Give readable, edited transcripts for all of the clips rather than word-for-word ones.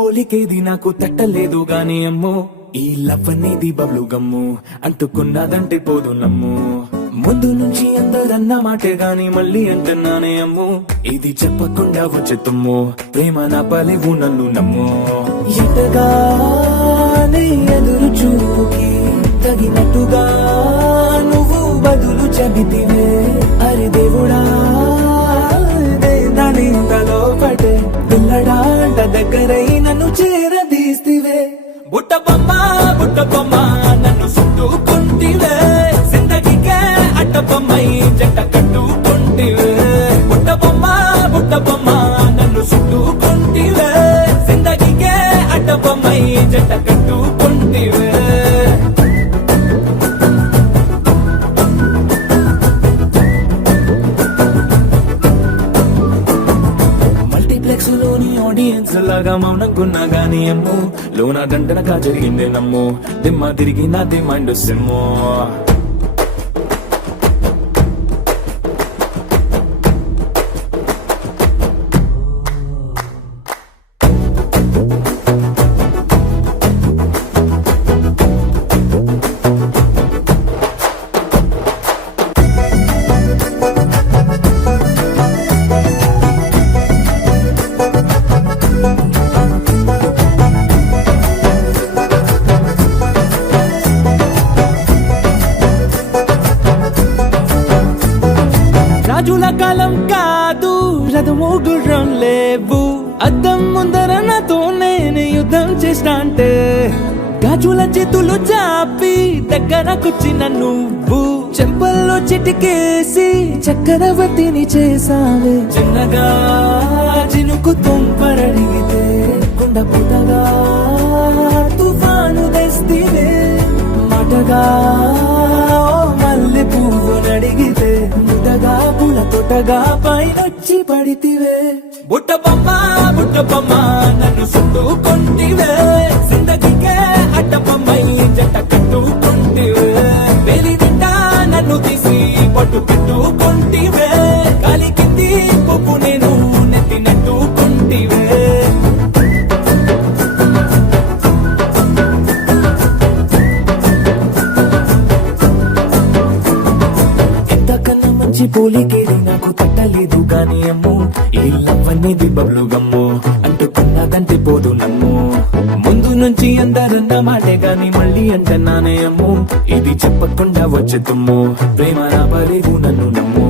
పోలికేది నాకు తట్టలేదు గాని అమ్మో ఈ లవ్ అనేది బబ్లు గమ్ము అంటుకున్నదంటే పోదు నమ్ము ముందు నుంచి అందరన్న మాటే గాని మళ్ళీ అంటున్నానే అమ్ము ఇది చెప్పకుండా వచ్చే తుమ్ము ప్రేమ నా పలేవు నన్ను నమ్ము ఎంతగానే ఎదురు చూకి తగినట్టుగా నువ్వు బదులు చెబితివే అరే దేవుడా దానింతలో పడే పిల్లడాంట దగ్గరై నన్ను చేరదీస్తివే బుట్ట బొమ్మ నన్ను చుట్టుకుంటివే జిందగీకే అట్ట బొమ్మై జంట కట్టుకుంటివే బుట్ట బొమ్మ నన్ను చుట్టుకుంటివే జిందగీకే అట్ట బొమ్మై జంట కట్టుకుంటివే ఆడియన్స్ లాగా మౌనంకున్నా గానీ అమ్ము లోన దండనగా జరిగిందే నమ్ము దిమ్మ తిరిగి నాది మైండ్ సిమ్ము రాజుల కాలం కాదు రథము గుర్రం లేవు అద్దం ముందర నాతో నేను యుద్ధం చేస్తా అంటే గాజుల చేతులు చాపి దగ్గరకొచ్చిన నువ్వు చెంపల్లో చిటికేసి చక్రవర్తిని చేసావే చిన్నగా చినుకు తుంపరడిగితే కుండ పుటగా తుఫాను తెస్తివే మాటగా మల్లె పువ్వు నడిగితే ముదగా పుల తొటగా పైనొచ్చి పడితివే బుట్ట బొమ్మ నన్ను చుట్టుకుంటివే జిందగీకే అడ్డ బొమ్మై జంట కట్టుకుంటివే వేలి నిండా నన్ను తీసి పట్టు పెట్టుకుంటివే కాలి కింది పువ్వు నేను నెత్తినట్టుకుంటివే పోలికేది నాకు తట్టలేదు గాని అమ్ము ఈ లవ్ అనేది బబ్లు గమ్ము అంటుకున్నదంటే పోదు నమ్ము ముందు నుంచి అందరన్న మాటే గాని మళ్ళీ అంటున్నానే అమ్ము ఇది చెప్పకుండా వచ్చే తుమ్ము ప్రేమ నా పలేవు నన్ను నమ్ము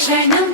క్షణం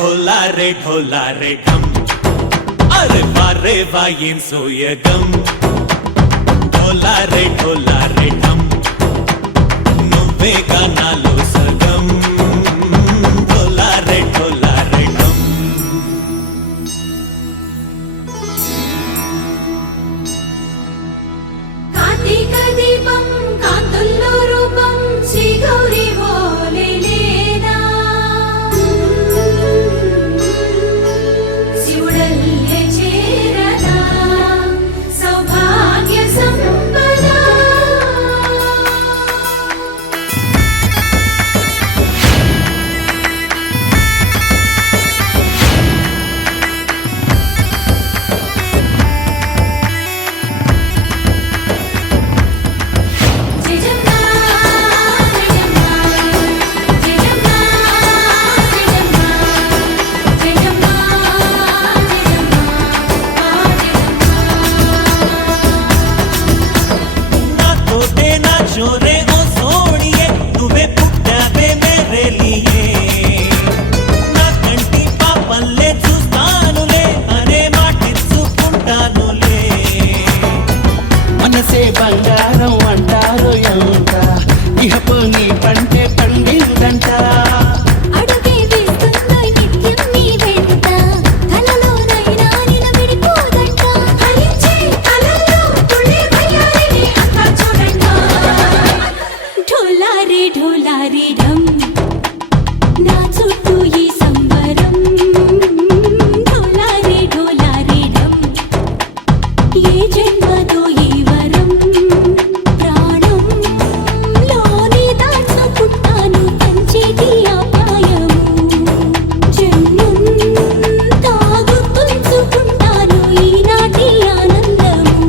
ढोला रे ढम अरे वारे वायें सोयगम ढोला रे ढम నువ్వే గానాలో సగం ढोला रे ढम కార్తీక దీపం కాంతుల్లో రూపం శ్రీ గౌరీ ఓలేనా శివుడల్లే చేరదా సౌభాగ్య సంపద छोरे ओ सोनिए నువ్వే పుట్టావే మేరే లియే నా కంటి పాపల్లే చూస్తానులే అనే మాటిచ్చుకుంటానులే మనసే బంగారం అంటారు ఎంత ఇహపు నీ పంటే పండిందంట అడుగే వేస్తుందో నిత్యం నీ వెంట కలలోనైనా నిలబడిపోదంట హరించే కలల్లో తుళ్ళే వయ్యారిని అంతా చూడంట ढोला रे ढम నా చుట్టూ ఈ సంబరం ढोला रे ढम ఏ జన్మతో ఈ వరం ప్రాణం లోని దాచుకుంటాను పంచేటి అపాయము జన్మం తాగుతుంచుకుంటాను ఈనాటి ఆనందము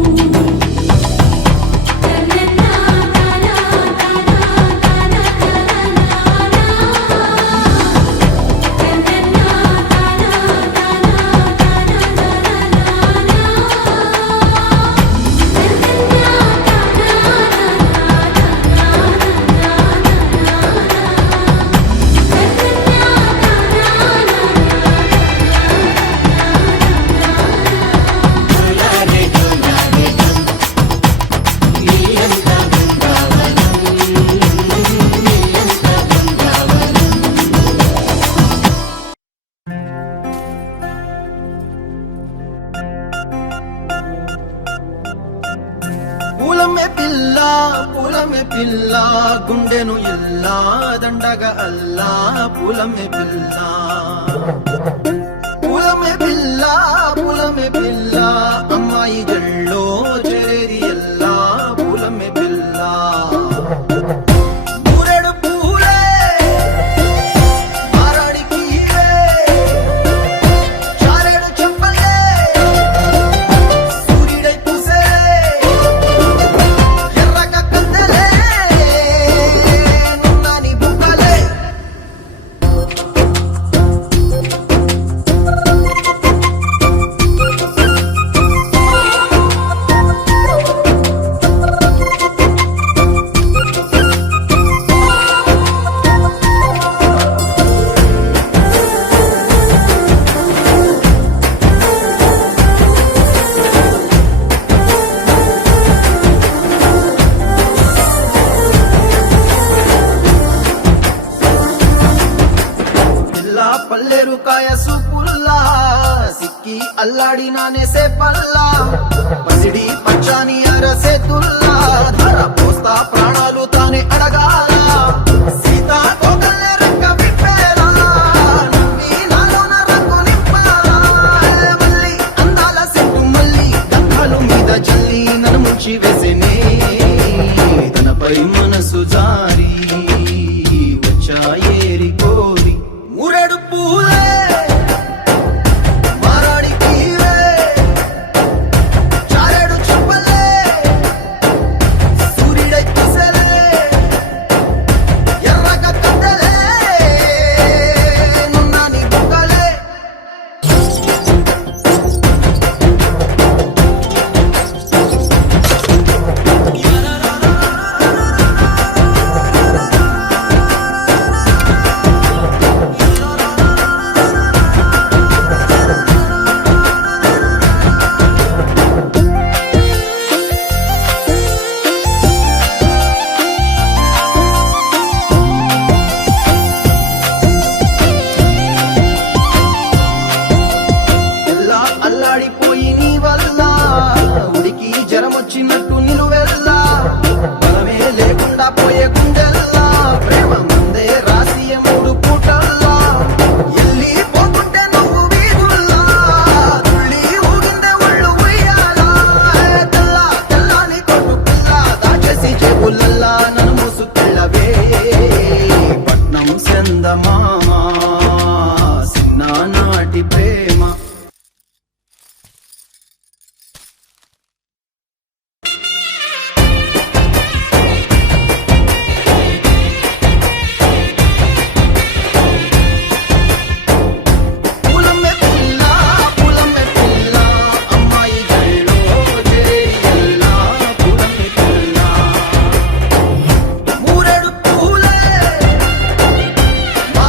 పూలమే పిల్ల గుండెను ఇల్లా దండగ అల్లా పూలమే పిల్ల పూలమే పిల్ల అమ్మాయి జల్లో చేరేది ఎల్లా పూలమే పిల్ల ఊరెడు పూలే మారాడికి చారెడు చెప్పలే సూర్యుడై పూసే ఎర్రగా కందలే నున్నాని బుక్కలే పల్లెరు కాయ సూపుల్లా సిక్కి అల్లాడినానే సే పల్లా పసిడి పచ్చాని అరసే తుల్లా ధర పోస్తా ప్రాణాలు తానే అడగాల సీతా కోగల్లే రెక్క విప్పేలా నవ్వి నాలోన రంగు నింపాలా మళ్ళీ అందాల సెట్టు మళ్ళీ గంధాలు మీద జల్లి నన్ను ముంచి వేసేనే తనపై మనసు జారి వచ్చాయేరి కోరి ఊరెడు పూలే మారాడికి చారెడు చెప్పలే సూర్యుడై పూసలే నీ వల్ల ఉడికి జరం వచ్చినట్టు నిలువెల్లా బలమే లేకుండా పోయే గుండెల్లా ప్రేమ మందే రాసియ మూడు పూటల్లా ఎల్లి పోతుంటే నువ్వు వీధుల్లా తుళ్ళి ఊగిందే ఒళ్ళు ఉయ్యాలా తెల్ల తెల్లని కొట్టు పిల్ల దాచేసి చెవులల్లా నన్ను మూసుకెళ్ళవే పట్నం చందమామా చిన్ననాటి ప్రేమ పూలమ్మే పిల్ల అమ్మాయి జల్లో చేరియల్లా పూలమ్మే పిల్ల మూరెడు పూలే మా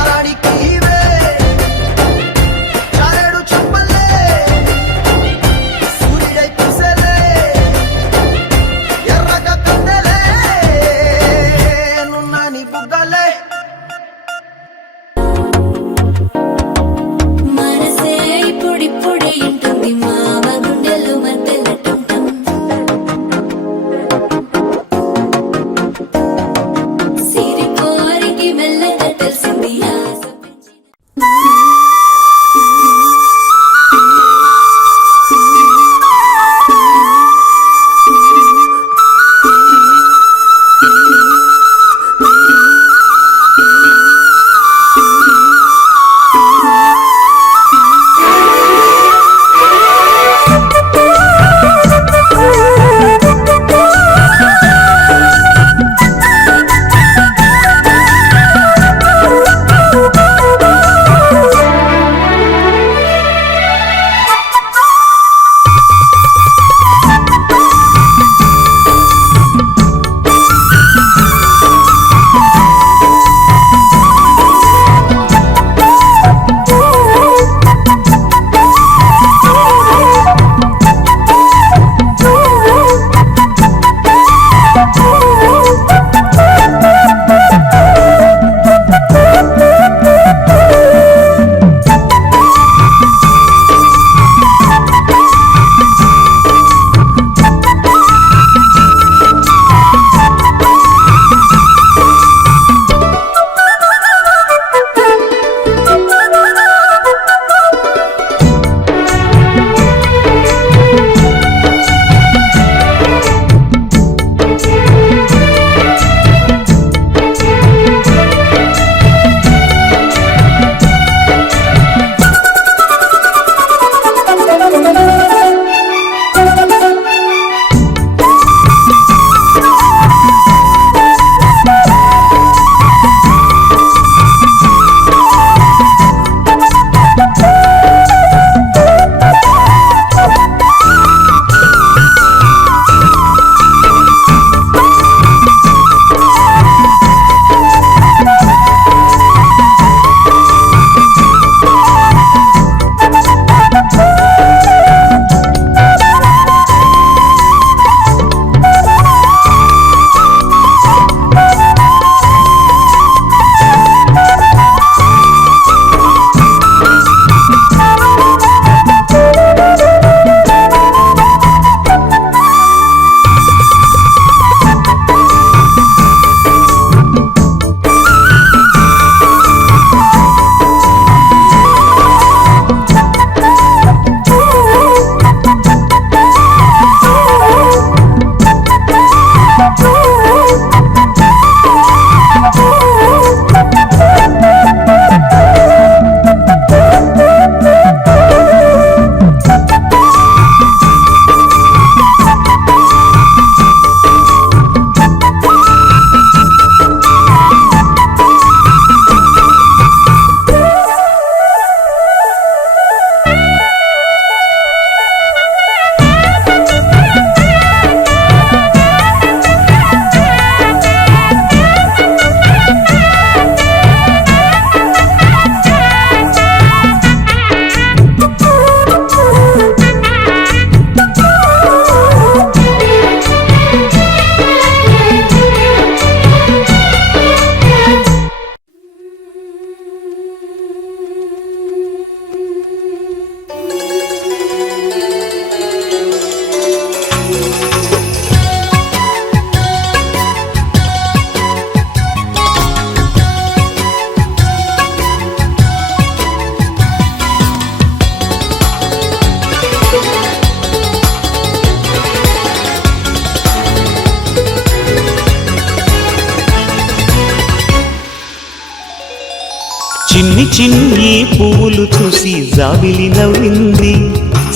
చిన్ని చిన్ని పువ్వులు చూసి జాబిలి నవ్వింది,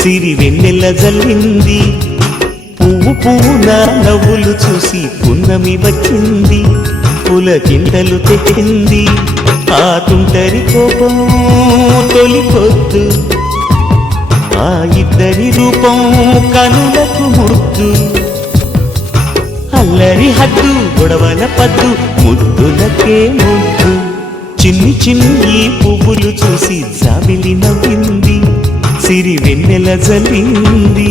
సిరి వెన్నెల జల్లింది. పువ్వు పువ్వున నవ్వులు చూసి పున్నమి వచ్చింది, పులకింతలు తెచ్చింది. ఆ తుంటరి కోపం తొలి పొద్దు, ఆ ఇద్దరి రూపం కనులకు ముద్దు. అల్లరి హద్దు గొడవల పద్దు, ముద్దులకే ముద్దు. చిన్ని చిన్ని పువ్వులు చూసి జాబిలి నవ్వింది, సిరి వెన్నెల జల్లింది.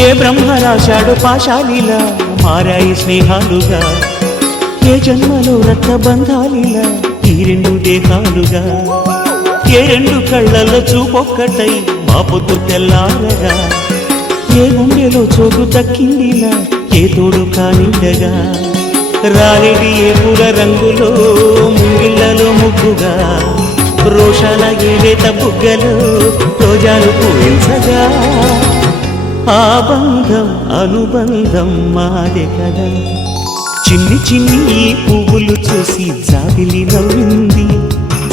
ఏ బ్రహ్మ రాశాడు పాశాలిలా, మారాయి స్నేహాలుగా. ఏ జన్మలో రక్త బంధాలిలా, ఈ రెండు దేహాలుగా. ఏ రెండు కళ్ళల్లో చూపొక్కటై మా పొద్దు తెల్లారగా. ఏ గుండెలో చోటు దక్కిందిలా, ఏ తోడు కానిండగా. రాలేది ఏ పూల రంగులో, ముంగిళ్ళలో ముగ్గుగా. రోషాల ఏలేత బుగ్గలో రోజాలు పూయించగా. ఆ బంధం అనుబంధం మాదే కదా. చిన్ని చిన్ని పువ్వులు చూసి జాబిలి నవ్వింది,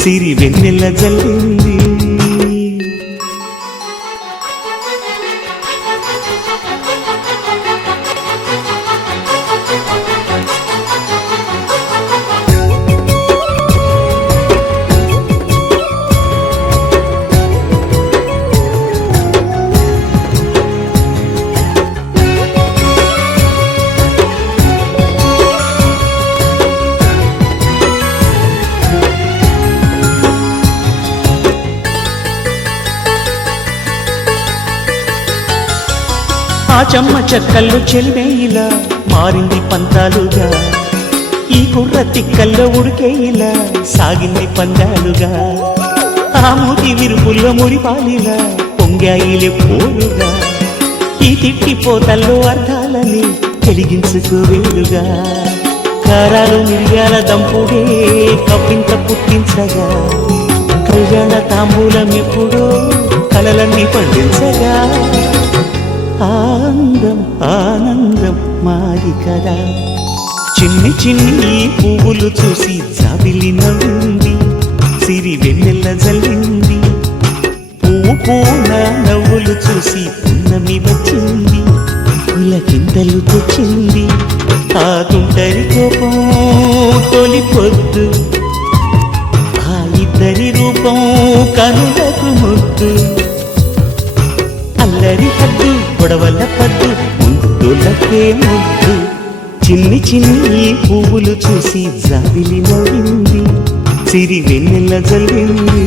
సిరి వెన్నెల జల్లింది. ఆ చెమ్మ చెక్కల్లో చెలిమేయిలా మారింది పంతాలుగా. ఈ కుర్ర తిక్కల్లో ఉడికేయిలా సాగింది పందాలుగా. ఆ మూతి విరుపుల్లో మురిపాలిలా పొంగాయిలే పోలుగా. ఈ తిట్టిపోతల్లో అర్థాలని వెలిగించుకోవేలుగా. కారాలు మిరియాల దంపుడే కవ్వింత పుట్టించగా. కళ్యాణ తాంబూలం ఎప్పుడో కలలన్నీ పండించగా. ఆనందం ఆనందం మాది కదా. చిన్ని చిన్ని పువ్వులు చూసి జాబిలి నవ్వింది, సిరి వెన్నెల జల్లింది. పువ్వు పూన నవ్వులు చూసి పున్నమి వచ్చింది, పులకింతలు తెచ్చింది. ఆ తుంటరి కోపం తొలి పొద్దు, ఆ ఇద్దరి రూపం కనులకు ముద్దు. అల్లరి హద్దు గొడవల పద్దు, ముద్దులకే ముద్దు. చిన్ని చిన్ని పువ్వులు చూసి జాబిలి నవ్వింది, సిరి వెన్నెల జల్లింది.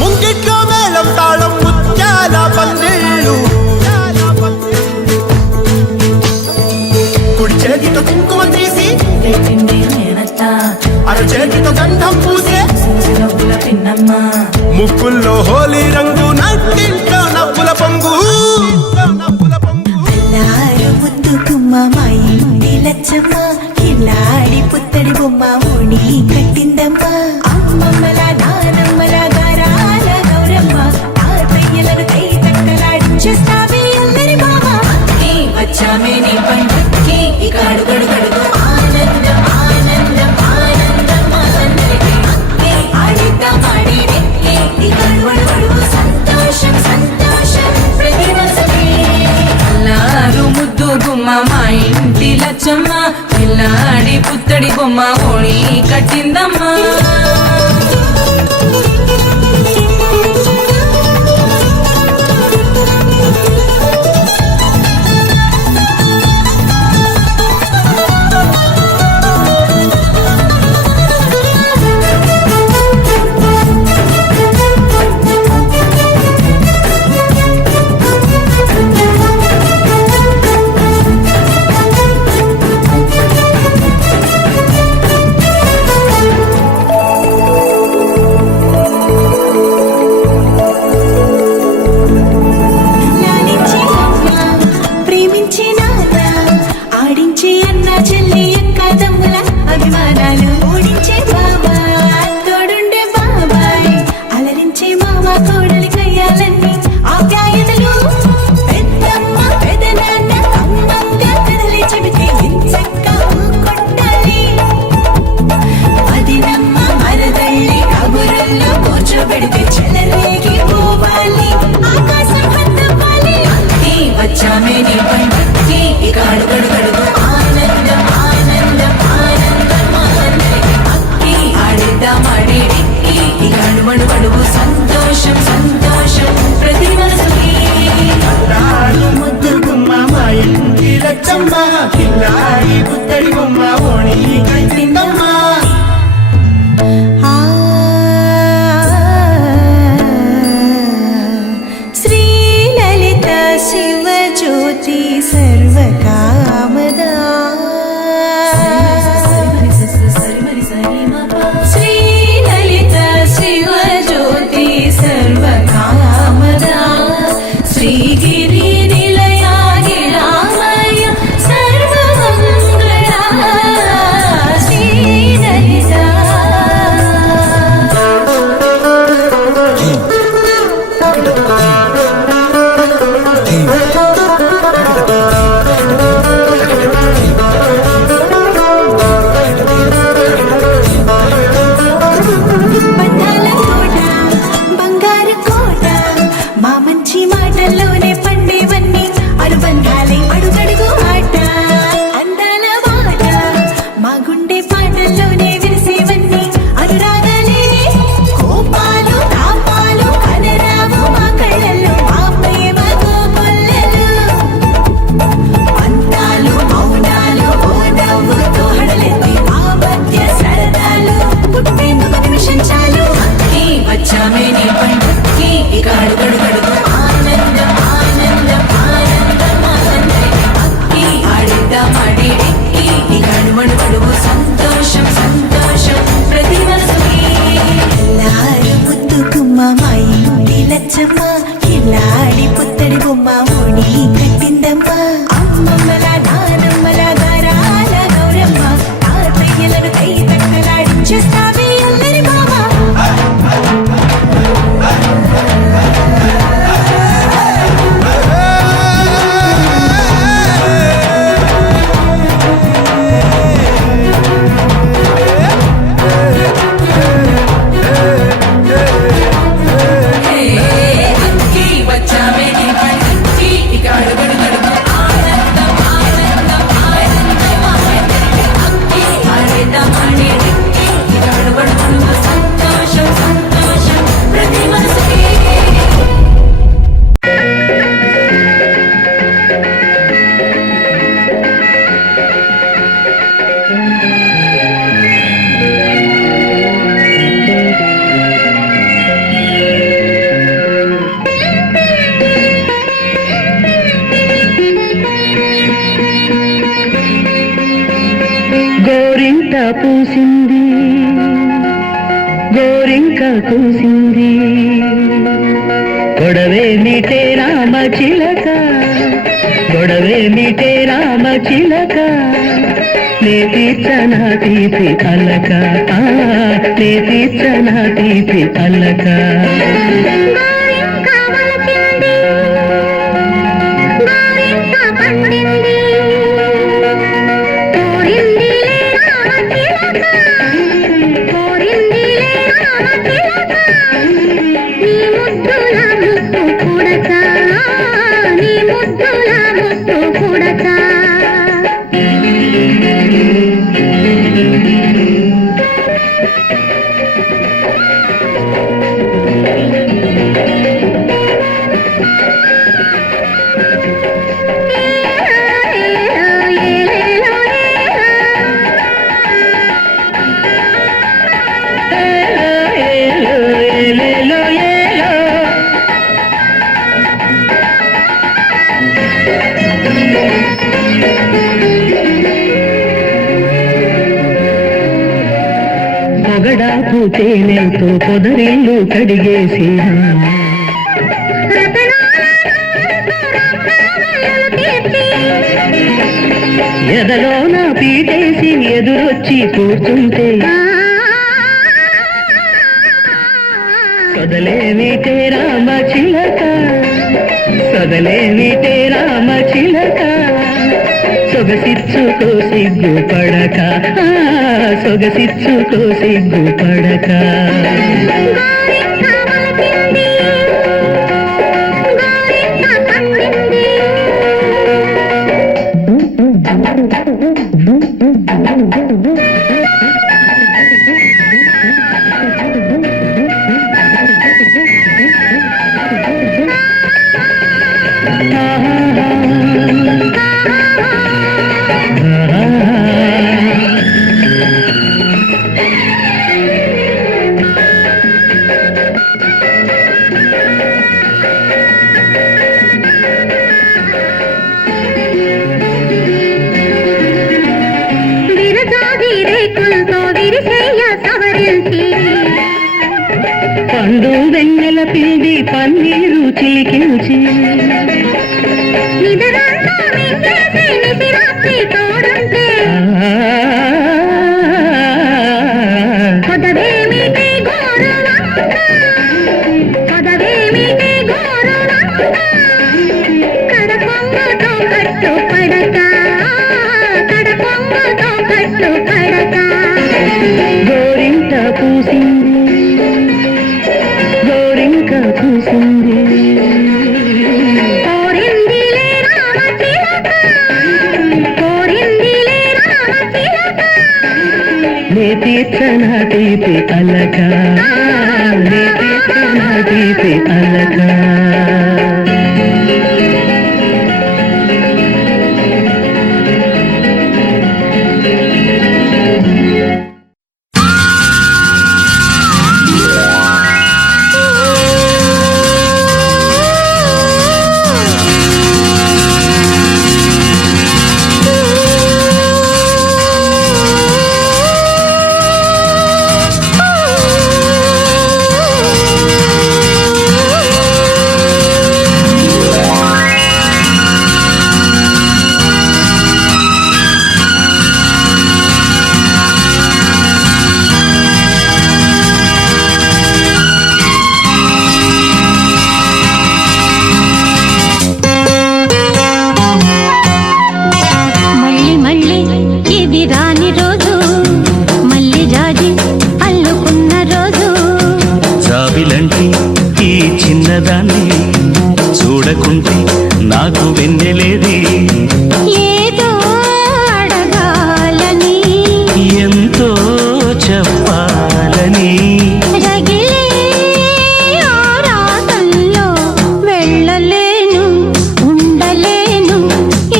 ముంగిట్లో మేళం తాళం ముత్యాల పందిళ్ళు, కుడి చేతితో కుంకుమ తీసి అర చేతితో గంధం పూసే ముక్కుల్లో హోలీ రంగు, నట్టింట్లో నవ్వుల పొంగు. ముద్దు గుమ్మ మా ఇంటి లచ్చమ్మ, కిల్లాడి పుత్తడి బొమ్మ ఓణి కట్టిందమ్మ. అమ్మమ్మల నానమ్మల గారాల గౌరమ్మ, తాతయ్యలను కై తక్కలాడించేస్తావే అందరి మామ. వచ్చామే నీ పండుక్కి, ఇక అడుగడు గడుగు ఆనందం ఆనందం ఆనందం అందరికీ. ఆడిద్దాం ఆడి వెక్కి, ఇక అడుగడు సంతోషం సంతోషం ప్రతి మనసుకి. అల్లారు ముద్దు గుమ్మ మా ఇంటి లచ్చమ్మ, పిల్లాడి పుత్తడి బొమ్మ ఓణి కట్టిందమ్మా. లచ్చమ్మ కిల్లాడి పుత్తడి బొమ్మ ఓణి కట్టిందమ్మా అమ్మమ్మల నానమ్మల గారాల గౌరమ్మ తాతయ్యలను కై తక్కలాడించేస్తావే అల్లరి మామ అక్కి వచ్చామే నీ పంచి ఇక అడుగడు గడుగు ఆనందం ఆనందం ఆనందం అక్కి ఆడేద్దామని అక్కి ఇక అడుగడు గడుగు సంతోషం సంతోషం ప్రతి మనసుకి గోరింట పూసింది గోరింక కూసింది గొడవే మీటే రామ చిలక గొడవే మీటే రామ చిలక నే తీర్చనా తీపి అలక నే తీర్చనా తీపి అలక పొగడాపు తేనెలతో పొదరిల్లు కడిగేసి ఎదలో నా పీటేసి ఎదురొచ్చి కూర్చుంటే సొదలేమిటే రామ చిలక సొదలేమిటే రామ చిలక సొగసిచ్చుకో సిగ్గు పడక సొగసిచ్చుకో సిగ్గు పడక పండు వెన్నెల పిండి పన్నీరు చిలికించి గోరింట పూసింది గోరింక పూసింది నే తీర్చనా తీపి అలక నే తీర్చనా తీపి అలక జాబిలంటి ఈ చిన్నదాన్ని చూడకుంటే నాకు వెన్నెలేది ఏదో అడగాలని ఎంతో చెప్పాలని రగిలే ఆరాటంలో వెళ్ళలేను ఉండలేను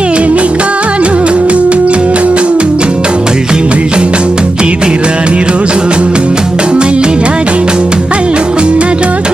ఏమి కాను మళ్ళీ మళ్ళీ ఇది రాని రోజు మళ్ళీ రాజీ అల్లుకున్న రోజు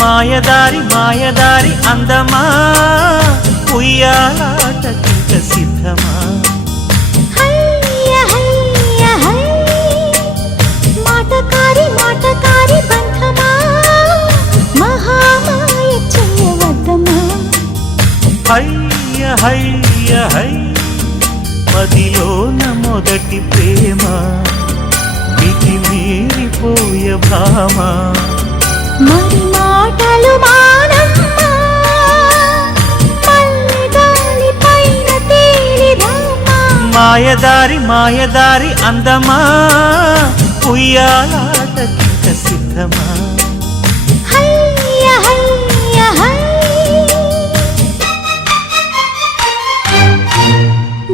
మాయదారి మాయదారి అందమా ఉయ్యాలాటకింక సిద్ధమా హయ్య హయ్య హై మాటకారి మాటకారి బంధమా మహామాయ చెయ్యవద్దమా హయ్య హయ్య హై మదిలోన మొదటి ప్రేమ మితి మీరిపోయ భామ మరి మాటలు మానమ్మా మల్లె గాలి పైన తేలి రామా మాయదారి మాయదారి అందమా ఉయ్యాలాటకింక సిద్ధమా హయ్య హయ్య హై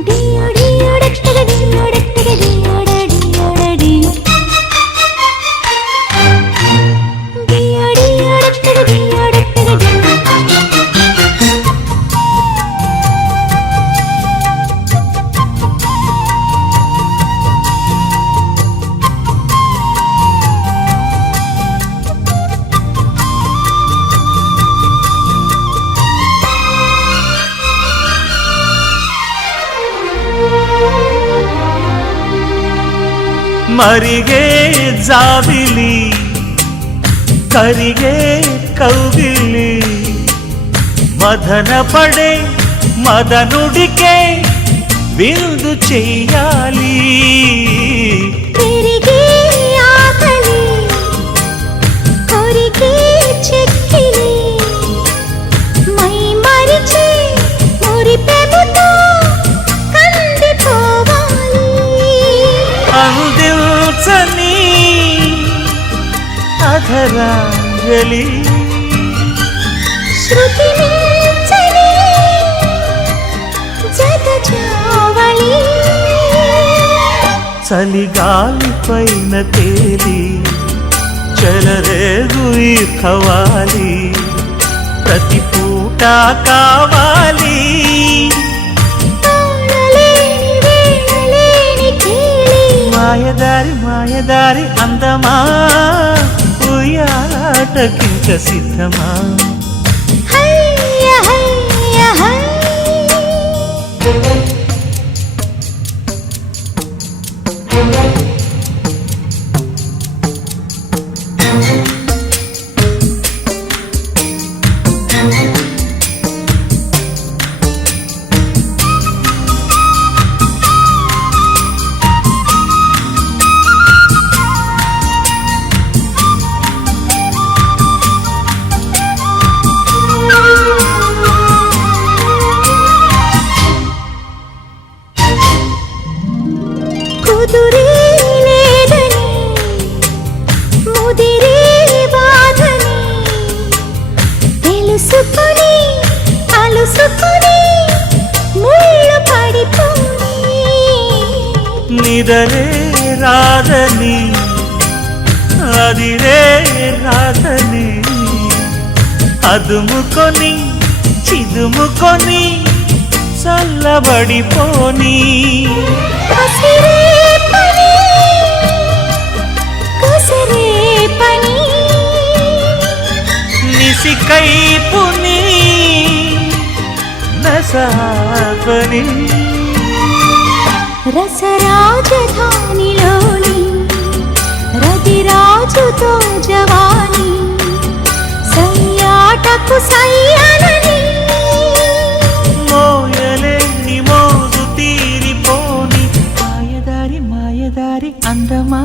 డియో డియో డెట్టగ డియో డెట్టగ డియో డియో డియో డియో డియో డెట్టగ డియో డెట్టగ డియో మరిగే జాబిలి కరిగే కౌగిలి మదన పడే మదనుడికే విందు చెయ్యాలి పెరిగే ఆకలి కొరికే చెక్కిలి మై మరిచే మురిపెముతో కందిపోవాలి అందించని అధరాంజలి శృతి మించని జత చావళి చలిగాలి పైన తేలి చెలరేగు ఈ ఖవాలి ప్రతి పూట కావాలి తాళలేని వేళలేని కేలి మాయదారి మాయదారి అందమా ఉయ్యాలాటకింక సిద్ధమా హయ్య హయ్య హై కుదురే లేదని ముదిరే బాధని తెలుసుకొని అలుసుకొని ముళ్ళు పడిపోని నిదరే రాదని అదిరే రాదని అదుముకొని చిదుముకొని చల్లబడిపోని కసిరే పని కసిరే పని నిసికైపుని నసాపని రసరాజధానిలోని రతిరాజుతో జవాని సయ్యాటకు సయ్యనని మోయలేని మోజు తీరిపోని మాయదారి మాయదారి అందమా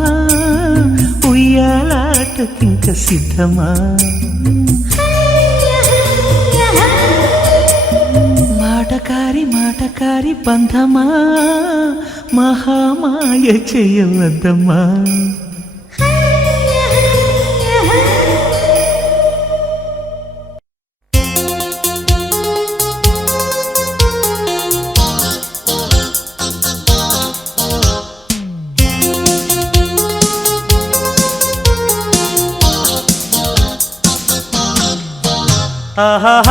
ఉయ్యాలాటకింక సిద్ధమా మాటకారి మాటకారి బంధమా మహామాయ చేయవద్దమ్మా ఆహా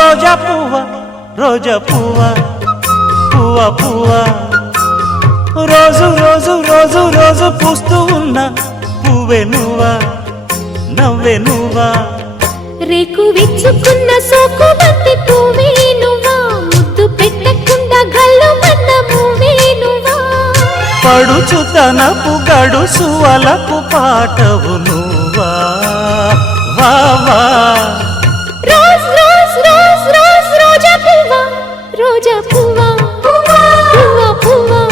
రోజా పువ్వ రోజా పువ్వ పువ్వ పువ్వ రోజు రోజు రోజు రోజు పూస్తూ ఉన్న పువ్వే నువ్వా నవ్వే నువ్వా రేకు విచ్చుకున్న సోకు బంతి పువ్వే నువ్వా ముద్దు పెట్టకుండా గల్లు మన్న పువ్వే నువ్వా పడుచు తనపు గడుసు అలపు పాటవు నువ్వా వా వా రోజ్ రోజ్ రోజ్ రోజ్ రోజా పువ్వా రోజా పువ్వా పువ్వా పువ్వా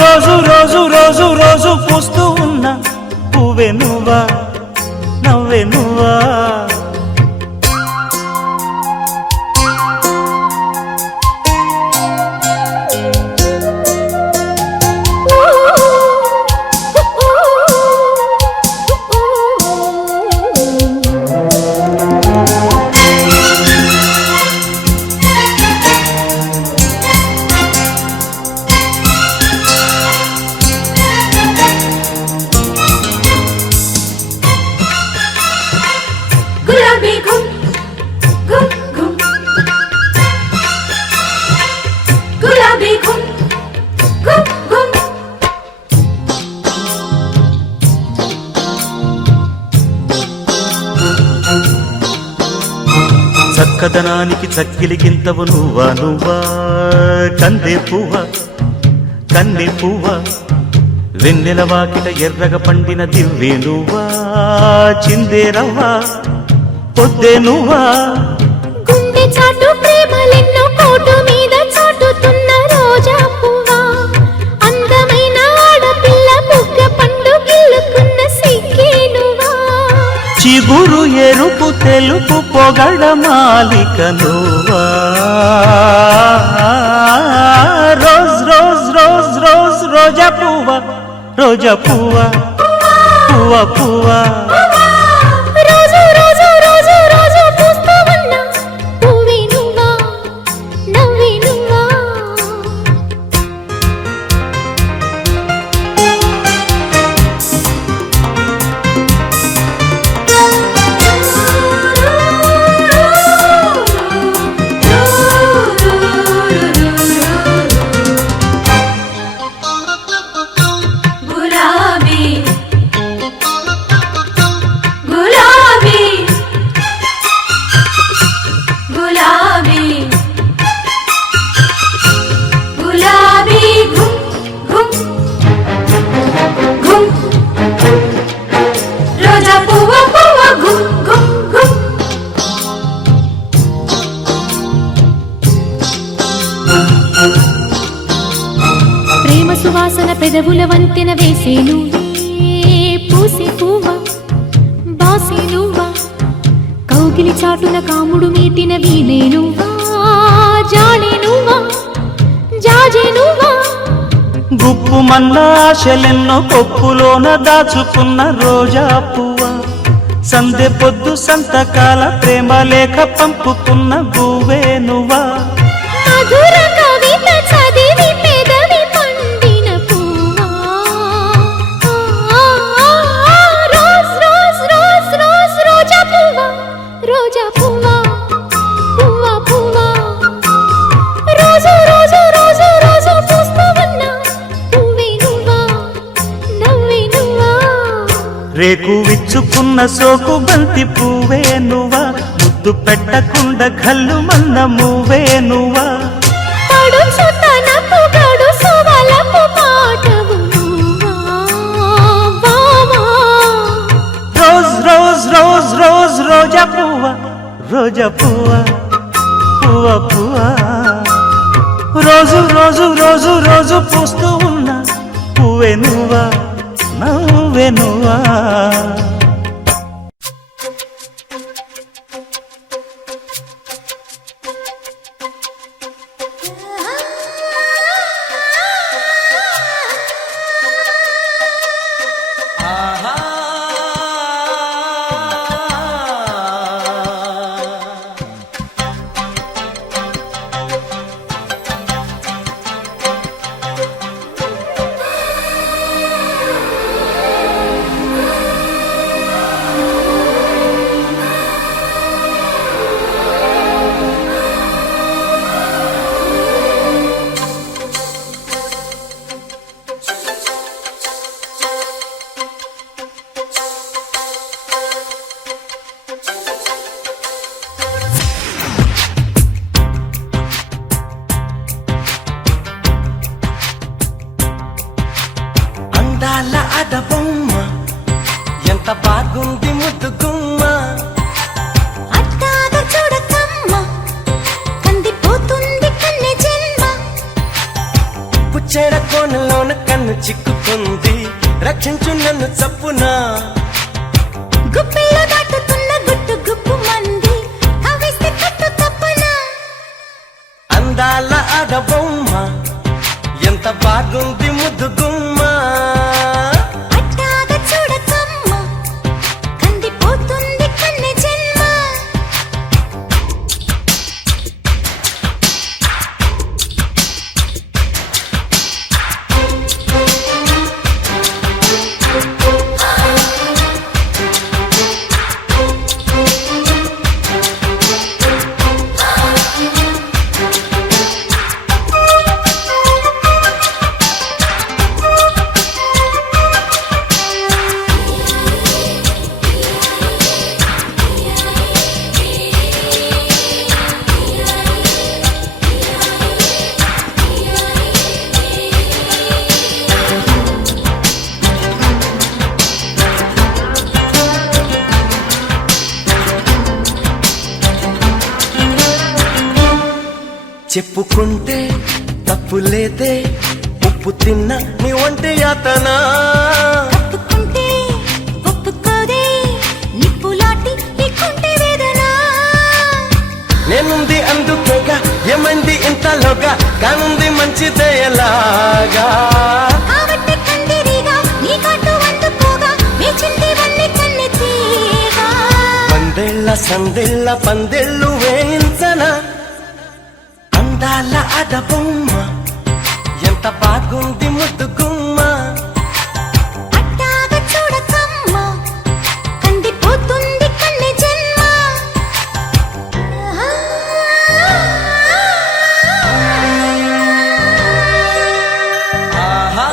రోజు రోజు రోజు రోజు పూస్తూ ఉన్న పువ్వే నువ్వా నవ్వే నువ్వా గులాబీ గుమ్ గుమ్ గుమ్ గులాబీ గుమ్ గుమ్ గుమ్ చక్కదనానికి చక్కిలికింతవు నువ్వా నువ్వా కందే పువ్వ కన్నె పువ్వ వెన్నెల వాకిట ఎర్రగ పండిన దివ్వే నువ్వా చిందే రవ్వా పొద్దే నువ్వా గుండె చాటు ప్రేమలెన్నో కోటు మీద చాటుతున్న రోజా పువ్వా అందమైన ఆడపిల్ల బుగ్గ పండు గిల్లుకున్న సిగ్గే నువ్వా చిగురు ఎరుపు తెలుపు పొగడ మాలిక నువ్వా రోజ్ రోజ్ రోజ్ రోజ్ రోజా పువ్వ రోజా పువ్వ పువ్వ పువ్వ రోజు రోజు రోజు రోజు పూస్తూ ఉన్న పువ్వే నువ్వా నవ్వే నువ్వా గులాబీ గులాబీ గులాబీ గులాబీ గుమ్ గుమ్ గుమ్ రోజా పువ్వ పువ్వ గుమ్ గుమ్ గుమ్ ప్రేమ సువాసన పెదవుల వంతెన వేసే నువ్వే పూసే పువ్వా బాసే నువ్వా కౌగిలి చాటున కాముడు మీటిన వీణే నువ్వా జాడే నువ్వా జాజే నువ్వా గుప్పు మన్న ఆశలెన్నో కొప్పులోన దాచుకున్న రోజా పువ్వ సందె పొద్దు సంతకాల ప్రేమ లేఖ పంపుకున్న గువ్వే నువ్వా మధుర కవిత చదివి పెదవి పండిన పువ్వా రోజ్ రోజ్ రోజ్ రోజ్ రోజా పువ్వా రోజా పువ్వా పువ్వా పువ్వా రోజు రోజు రోజు రోజు పూస్తూ ఉన్న పువ్వే నువ్వా నవ్వే నువ్వా రేకు విచ్చుకున్న సోకు బంతి పువ్వే నువ్వా ముద్దు పెట్టకుండా కళ్ళు మన్న మువ్వే నువ్వా పడుచు తనపు గడుసు వలపు పాటవు నువ్వా వావా రోజ్ రోజ్ రోజ్ రోజ్ రోజా పువ్వ రోజా పువ్వ పువ్వ పువ్వ రోజు రోజు రోజు రోజు పూస్తూ ఉన్న పువ్వే నువ్వా నవ్వే నువ్వా చిక్కుకుంది రక్షించు నన్ను చప్పునా గుప్పిలో దాటుతున్న గుట్టు గుప్పు మంది కవిస్తే కట్టు తప్పనా అందాల ఆడబొమ్మ ఎంత బాగుంది ముద్దు గుమ్మ అట్టాగా చూడకమ్మ కందిపోతుంది కన్నె జన్మ చెప్పుకుంటే తప్పు లేదే ఉప్పు తిన్న నీ వంటి యాతనా ఒప్పుకుంటే ఒప్పుకోదే నిప్పులాంటి ఈ కుంటి వేదన నేనుంది అందుకేగా ఏమైంది ఇంతలోగా కానుంది మంచిదే ఎలాగా కాబట్టి కందిరిగా నీ కాటు అందుకోగా వేచింది వన్ని కన్నె తీగా పందేళ్ల సందేళ్ల పందేళ్ళు వేయించనా అందాల ఆడబొమ్మ ఎంత బాగుంది ముద్దు గుమ్మ అట్టాగా చూడకమ్మ కందిపోతుంది కన్నె జన్మ ఆహా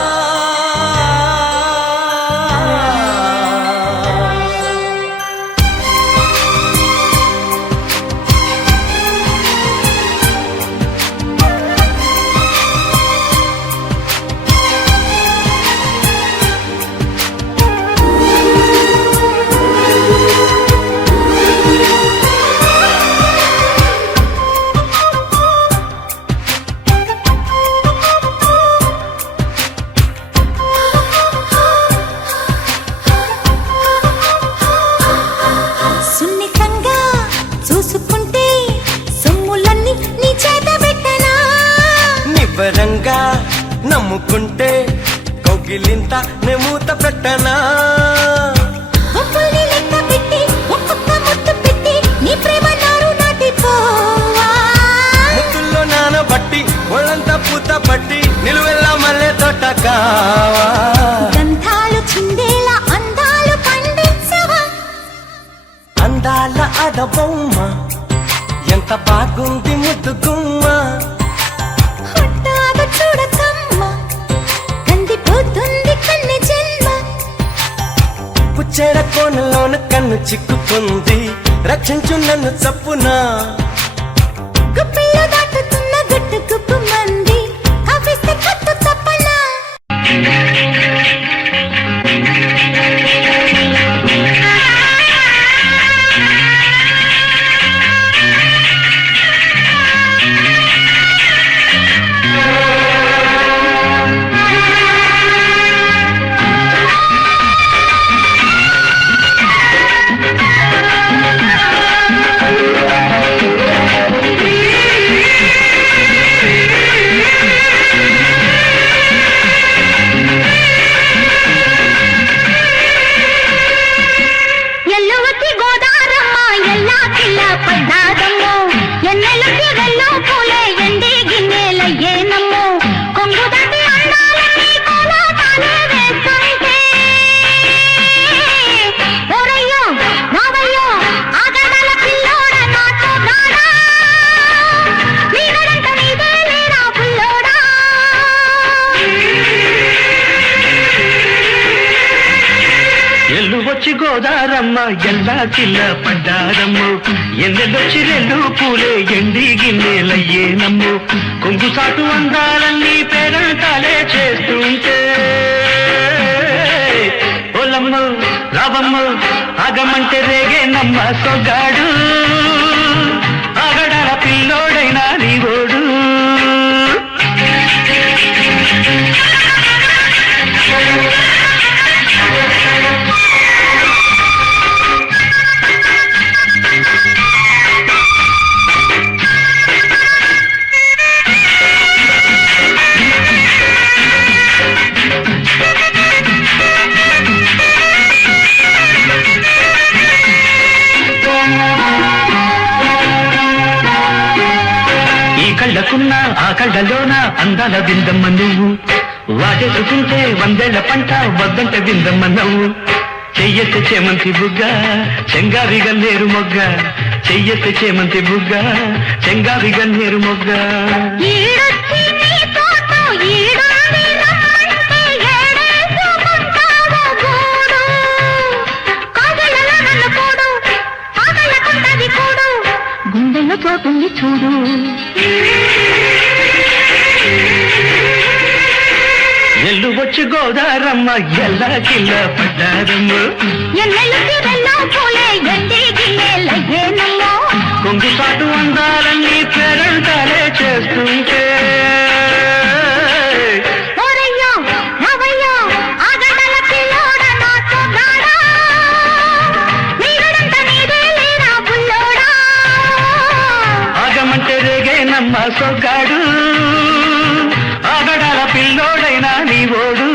సున్నితంగా చూసుకుంటే సొమ్ములన్నీ నీ చేత పెట్టనా నివ్వరంగా నమ్ముకుంటే కౌగిలింత నే మూత పెట్టనా ఒప్పుల్ని లెక్క పెట్టి ఒక్కొక్క ముద్దు పెట్టి నీ ప్రేమ నారు నాటిపోవా ముద్దుల్లో నానబట్టి ఒళ్ళంతా పూత పట్టి నిలువెల్లా మల్లె తోట కావా గంధాలు చిందేలా అందాలు పండించవా అందాల ఆడబొమ్మ ఎంత బాగుంది ముద్దు గుమ్మ హుట్టాగా చూడకమ్మ కందిపోతుంది కన్నె జన్మ పుచ్చేడ కోనలోన కన్ను చిక్కుకుంది రక్షించు నన్ను చప్పునా గుప్పిలో దాటుతున్న గుట్టు గుప్పు మంది కవిస్తే కట్టు తప్పనా ఎల్లువతి గోదారమ్మ ఎల్లా కిల్ల పడ్డాదమ్మో ఎన్నెలకి వెళ్ళు పూలే ఎండి గిన్నెలయ్యేనమ్మో కొంగు దాటి అందాలని కోలాటాలే వేస్తుంటే ఓరయ్యో మావయ్యో ఆగడల పిల్లోడ నాతో గాడా నీడలంట నీదే లేరా పుల్లోడా ఎల్లు వచ్చి గోదారమ్మ ఎల్లా కిల్ల పడ్డారమ్ము ఎన్నెల్లొచ్చి రెండు పూలే ఎండి గిన్నెలయ్యేనమ్ము కొంగు సాటు అందాలన్నీ పేరంటాలే చేస్తుంటే ఓలమ్మ రావమ్మ ఆగమంటే రేగే నమ్మ సొగ్గాడు ఆగడాల పిల్లోడైనా నీవోడు కళ్ళకున్న ఆ కళ్ళలోన అందాల విందమ్మ నువ్వు వాటేసుకుంటే వందేళ్ల పంట వద్దంట విందమ్మ నవ్వు చెయ్యెత్త చేమంతి బుగ్గ చెంగావి గన్నేరు మొగ్గ చెయ్యెత్త చేమంతి బుగ్గ చెంగావి గన్నేరు మొగ్గ ఈడొచ్చి నీ తోట ఈడుంది రమ్మంటే ఏడేసుకుంటావా గూడు కాగళ్ళలో నన్ను కూడు కాగళ్ళకుంటది కూడు గుండెల్లో చోటుంది చూడు ఎల్లు వచ్చి గోదారమ్మ ఎల్లా కిల్ల పడ్డారమ్మ ఎన్నెల్లుకి వెళ్ళా పోలే ఎండి గిన్నెలయ్యేనమ్మో కొంగు సాటు అందాలన్నీ పేరంటాలే చేస్తుంటే ఓరయ్యో నవయ్యో ఆ గడ్డల పిల్లోడ నాతో గాడా నీరుడంత నీదే లేరా బుల్లోడా ఆగమంటే రేగేనమ్మ సొగ్గాడు ఆగడాల పిల్లోడైనా నీ ఓడు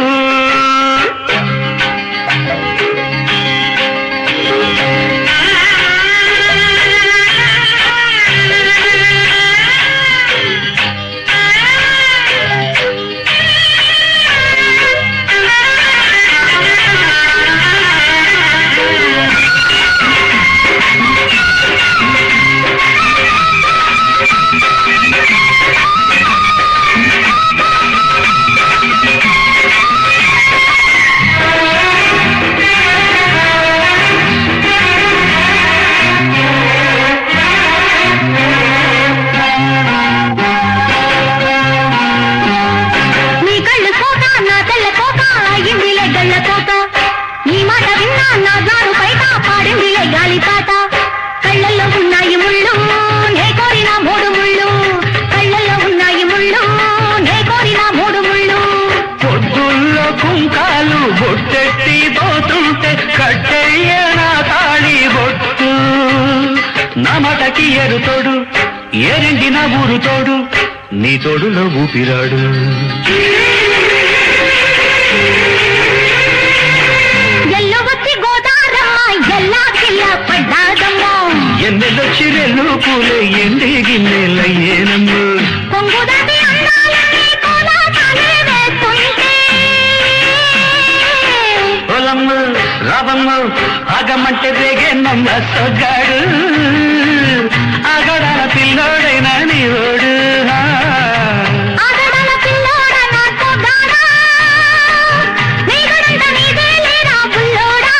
నీ కళ్ళు కోక నా తెల్ల కోక అయ్యిందిలే గళ్ళ కోక నీ మాట విన్నా నా జారు బయట పాడిందిలే గాలి పాట కళ్ళల్లో ఉన్నాయి ముళ్ళు నే కోరిన మూడు ముళ్ళు కళ్ళల్లో ఉన్నాయి ముళ్ళు నే కోరిన మూడు ముళ్ళు పొద్దుల్లో కుంకాలు బొట్టెట్టి పోతుంటే కట్టెయ్య నా తాళి బొట్టు నా మాటకి ఎరు తోడు ఏరింటి నా ఊరు తోడు నీ తోడులో ఊపిరాడు ఎల్లు వచ్చి గోదారమ్మ ఎల్లా కిల్ల పడ్డాదమ్మో ఎన్నెలొచ్చి రెల్లు పూలే ఎండి గిన్నెలయ్యేనమ్మ కొంగు దాటి అందాలన్నీ కోలాటాలే వేస్తుంటే పొలమ్మ రావమ్మ ఆగమంటే రేగేనమ్మ సొగ్గాడు ఆగడాల పిల్లోడైనా నీ ఓడు ఆగడాల పిల్లోడ నాతో గాడా నీగుడంత నీదే లేరా బుల్లోడా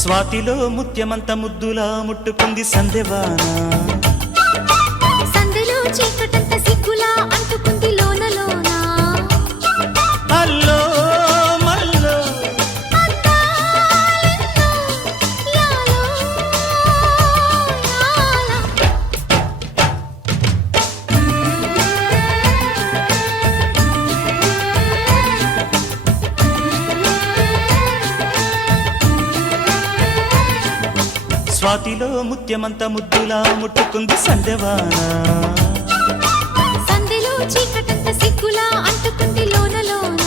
స్వాతిలో ముత్యమంత ముద్దులా ముట్టుకుంది సందెవాన సందులో చీకటంత సిగ్గులా అంటుకుంది లోన లోన అల్లో మల్లో యాలో యాలా స్వాతిలో ముత్యమంత ముద్దులా ముట్టుకుంది సందెవాన సందులో చీకటంత సిగ్గులా అంటుకుంది లోన లోన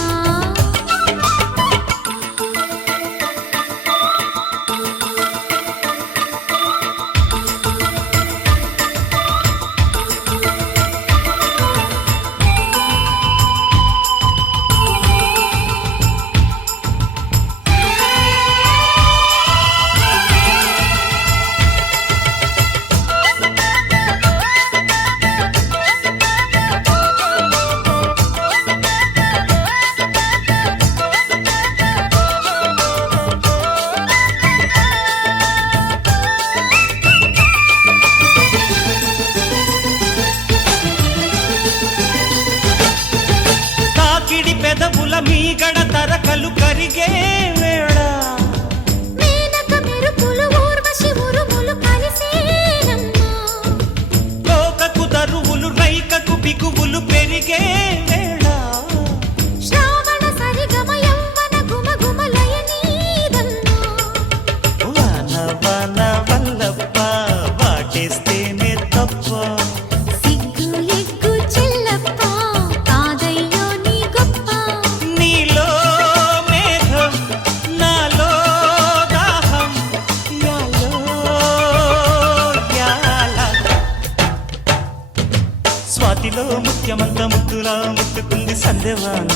స్వాతిలో ముఖ్యమంత ముద్దులా ముట్టుకుంది సందేవాన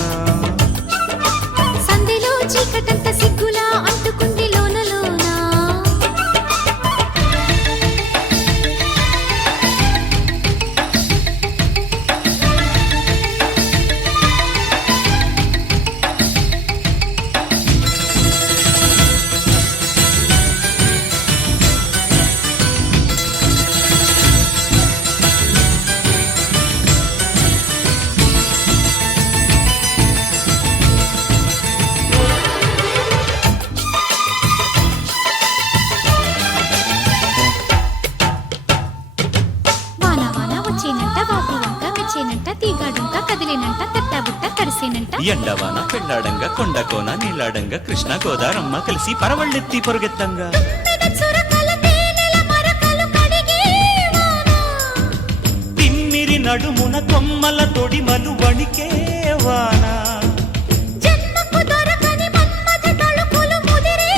సంధిలో చీకటంత సిగ్గులా అంటుకుంది లోన లోన వాన వాన వచ్చేనంట వాపు వంక మెచ్చేనంట తీగాడుంక కదిలేనంట తట్టబుట్ట తడిసేనంట ఎండవాన పెళ్ళాడంగా కొండకోన నీలాడంగా కృష్ణ గోదారమ్మ కలిసి పరవళ్ళెత్తి పొరుగెత్తంగా చురకల తేనెల మరకలు కడిగే వాన తిమ్మిరి నడుమున కొమ్మల తొడిమలు వణికే వాన జన్మకు దొరకని మన్మథ తళుకులు ముదిరే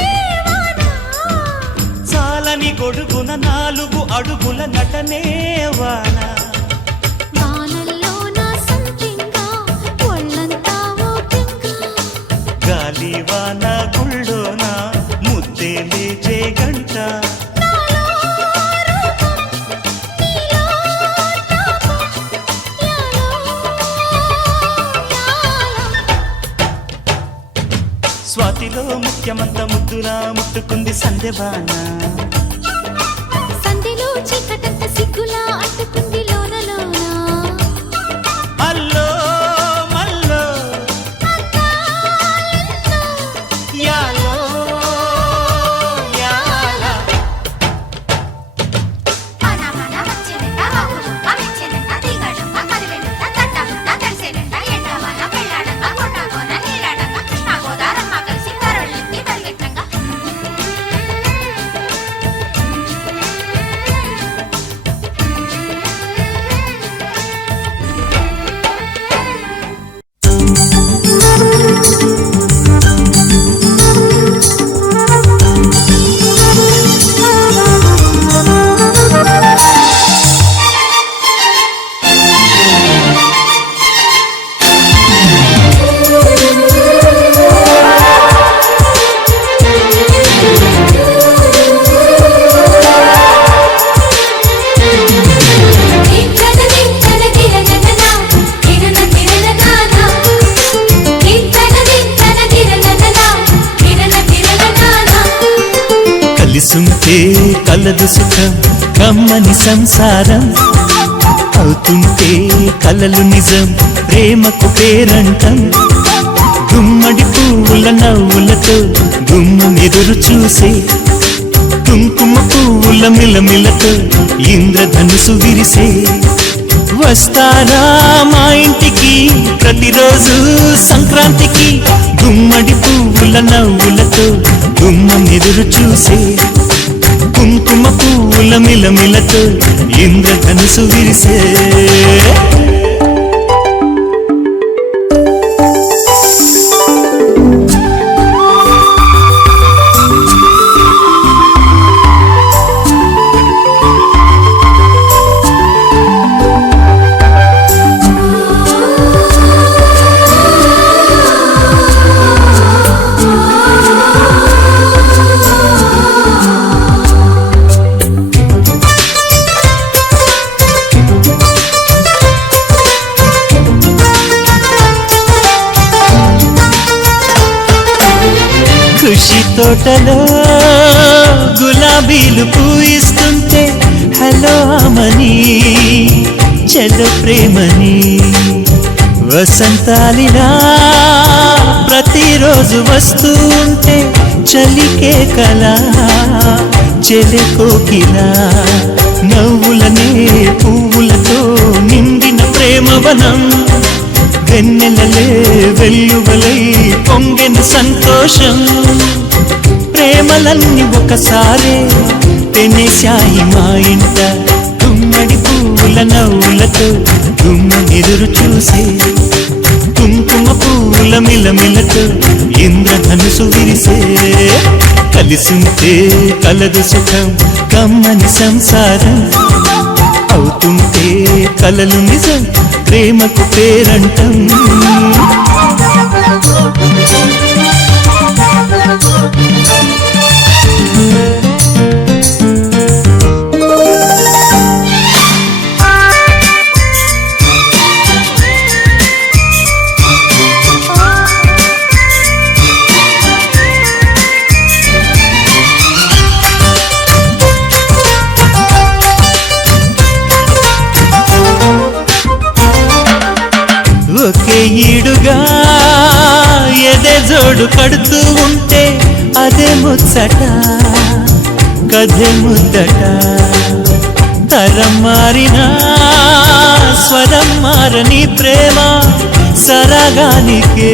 వాన చాలని గొడుగున 4 అడుగుల నటనే వాన వానల్లో నా సంతింగా ఒళ్ళంతా ఓపింగా గాలి వాన గుళ్ళోన ముద్దే లేచే గంట స్వాతిలో ముఖ్యమంత ముద్దులా ముట్టుకుంది సందేవాన సంధిలో చీకటంత సిగ్గులా అంటుకుంది లోన లోన అల్లో మల్లో యాలో యాలా మన మన వచ్చేనంట బాబులుంక మెచ్చేనంట తీగడుంక కదిలేనంట తట్టబుట్ట తడిసేనంట ఎండవాన పెళ్ళాడంగా కొండకోన నీలాడంగా కృష్ణ గోదారమ్మ కలిసి పరవళ్ళెత్తి పరిగెత్తంగా కలిసుంటే కలదు సుఖం కమ్మని సంసారం అవుతుంటే కలలు నిజం ప్రేమకు పేరంటం గుమ్మడి పువ్వుల నవ్వులతో గుమ్మం ఎదురు చూసే కుంకుమ పువ్వుల మిలమిలతో ఇంద్రధనుసు విరిసే వస్తారా మా ఇంటికి ప్రతిరోజు సంక్రాంతికి గుమ్మడి పువ్వుల నవ్వులతో గుమ్మం ఎదురు చూసే కుంకుమ పువ్వుల మిలమిలతో ఇంద్రధనుసు విరిసే కృషి తోటలో గులాబీలు పూయిస్తుంటే హలో అమని చెల్లు ప్రేమని వసంతాలిలా ప్రతిరోజు వస్తూ ఉంటే చలికే కలా చెలె కోకిలా నవ్వులనే పువ్వులతో నిండిన ప్రేమవనం వెన్నెలలే వెల్లువలై పొంగిన సంతోషం ప్రేమలన్నీ ఒకసారే తెనేశాయి మా ఇంట గుమ్మడి పువ్వుల నవ్వులతో గుమ్మ ఎదురు చూసే కుంకుమ పువ్వుల మిలమిలతో ఇంద్రధనుసు విరిసే కలిసుంటే కలదు సుఖం కమ్మని సంసారం అవుతుంటే కలలు నిజం ప్రేమకు పేరంటం ఒకే ఈడుగా ఎదే జోడు కడుతూ ఉంటే అదే ముచ్చట కథే ముద్దట తరం మారినా స్వరం మారని ప్రేమ సరగానికే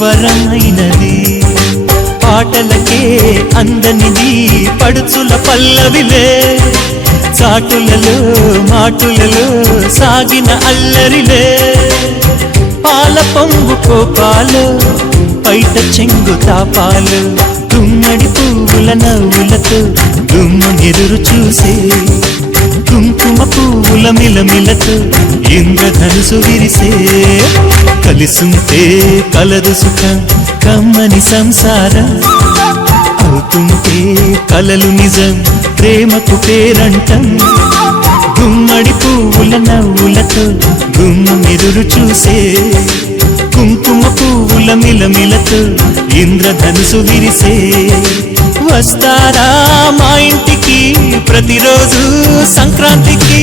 వరమైనది పాటలకే అందనిది పడుచుల పల్లవిలే చాటులలో మాటులలో సాగిన అల్లరిలే పాల పొంగు కోపాలు పైట చెంగు తాపాలు గుమ్మడి పువ్వుల నవ్వులతో గుమ్మ ఎదురు చూసే కుంకుమ పువ్వుల మిలమిలతో ఇంద్రధనుసు విరిసే కలిసుంటే కలదు సుఖం కమ్మని సంసారం అవుతుంటే కలలు నిజం ప్రేమకు పేరంటం గుమ్మడి పువ్వుల నవ్వులతో గుమ్మ ఎదురు చూసే కుంకుమ పువ్వుల మిలమిలతో ఇంద్రధనుసు విరిసే వస్తారా మా ఇంటికి ప్రతిరోజు సంక్రాంతికి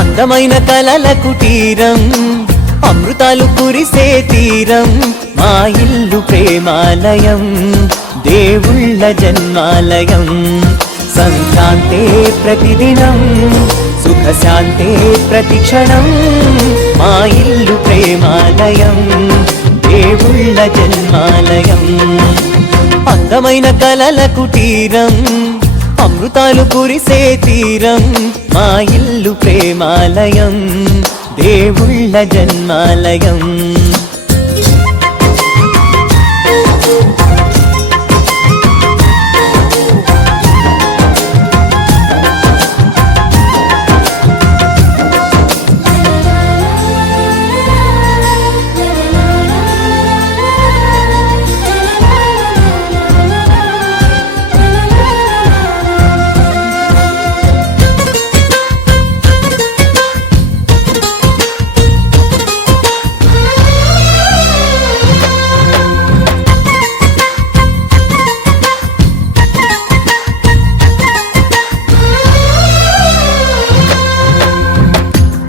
అందమైన కలల కుటీరం అమృతాలు కురిసే తీరం మా ఇల్లు ప్రేమాలయం దేవుళ్ళ జన్మాలయం సంక్రాంతే ప్రతిదినం సుఖశాంతే ప్రతిక్షణం మా ఇల్లు ప్రేమాలయం దేవుళ్ళ జన్మాలయం అందమైన కలల కుటీరం అమృతాలు కురిసే తీరం మా ఇల్లు ప్రేమాలయం దేవుళ్ళ జన్మాలయం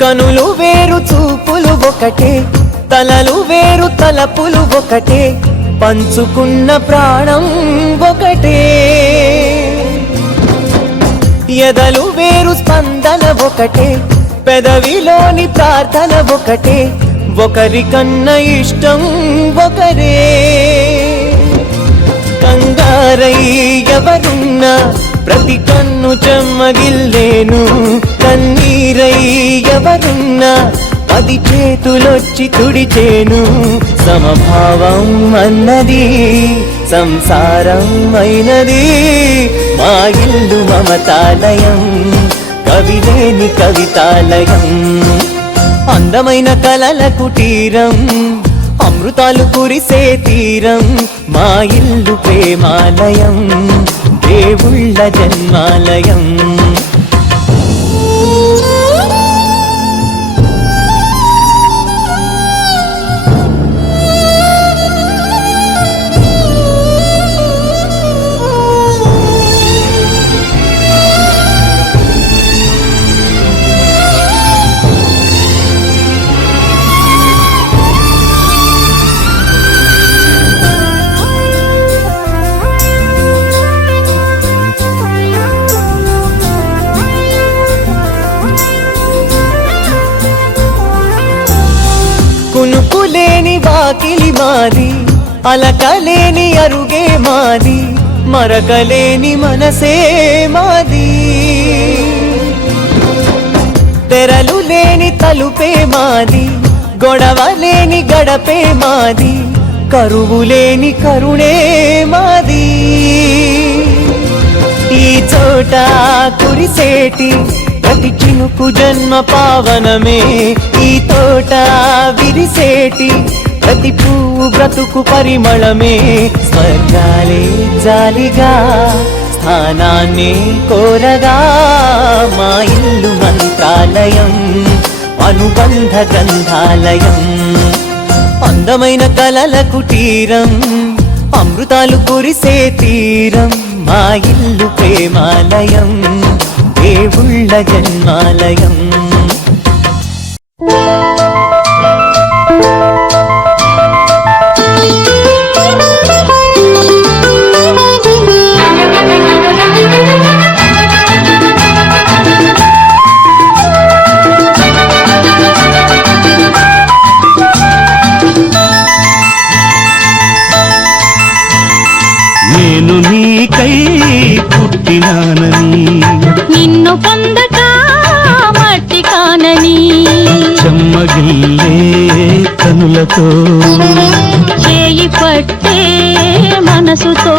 కనులు వేరు చూపులు ఒకటే తలలు వేరు తలపులు ఒకటే పంచుకున్న ప్రాణం ఒకటే ఎదలు వేరు స్పందన ఒకటే పెదవిలోని ప్రార్థన ఒకటే ఒకరికన్నా ఇష్టం ఒకరే కంగారై ఎవరున్నా ప్రతి కన్ను చెమ్మగిల్లేను కన్నీరై ఎవరున్నా 10 చేతులొచ్చి తుడిచేను సమభావం అన్నది సంసారం అయినది మా ఇల్లు మమతాలయం కవిలేని కవితాలయం అందమైన కలల కుటీరం అమృతాలు కురిసే తీరం మా ఇల్లు ప్రేమాలయం దేవుళ్ళ జన్మాలయం మాది అలకలేని అరుగే మాది మరకలేని మనసే మాది తెరలు లేని తలుపే మాది గొడవ లేని గడపే మాది కరువు లేని కరుణే మాది ఈ చోట కురిసేటి ప్రతి చినుకు జన్మ పావనమే ఈ తోట విరిసేటి ప్రతి పువ్వు బ్రతుకు పరిమళమే స్వర్గాలే జాలిగా స్థానాన్ని కోరగా మా ఇల్లు మంత్రాలయం అనుబంధ గ్రంథాలయం అందమైన కలల కుటీరం అమృతాలు కురిసే తీరం మా ఇల్లు ప్రేమాలయం దేవుళ్ళ జన్మాలయం నేను నీకై పుట్టినానని నిన్ను పొందక మట్టి కానని చెమ్మగిల్లే కనులతో చేయి పట్టే మనసుతో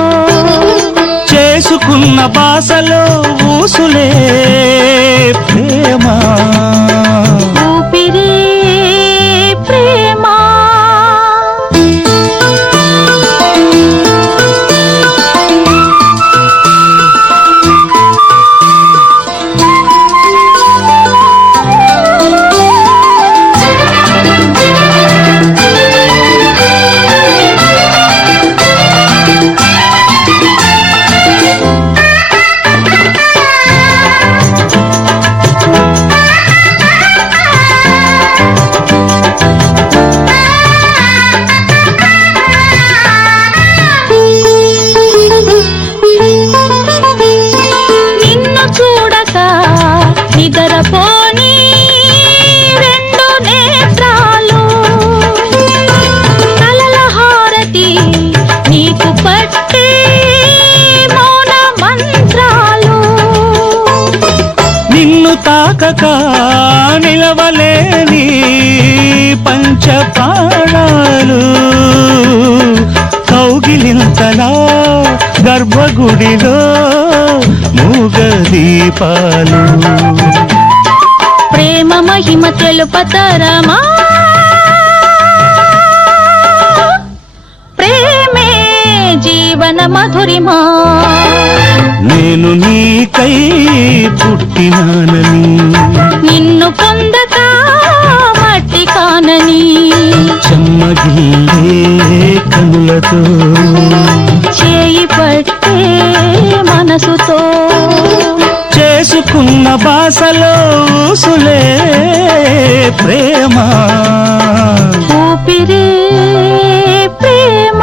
చేసుకున్న బాసలో ఊసులే ప్రేమ ఊపిరే ప్రేమ నిన్ను చూడక నిద్రపోని రెండు నేత్రాలు కలల హారతి నీకు పట్టే మౌన మంత్రాలు నిన్ను తాకక నిలవలేని పంచపాణాలు కౌగిలింతలా గర్భగుడిలో మూగ దీపాలు ప్రేమ మహిమ తెలుపతరమా ప్రేమే జీవన మధురిమా నేను నీకై పుట్టినానని నిన్ను పొందక మట్టి కానని చెమ్మగిల్లే కనులతో చేయి పట్టే మనసుతో చేసుకున్న బాసలో ఊసులే ప్రేమ ఊపిరే ప్రేమ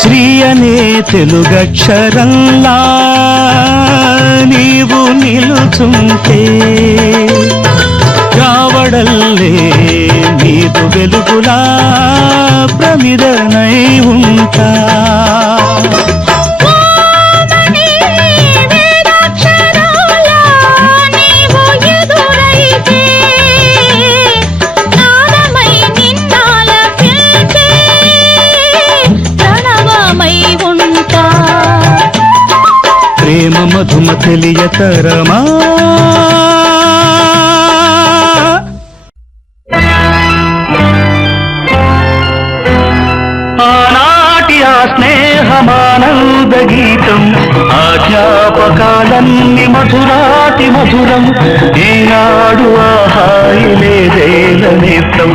శ్రీ అనే తెలుగక్షరంలా నీవు నిలుచుంటే రావడల్లే నీదు వెలుగులా ప్రమిదనై ఉంటా ప్రేమ మధుమ తెలియతరమా ఆనాటి ఆ స్నేహమానంద గీత మధురం ఈనాడు ఆహాయి లేదేల నేత్రం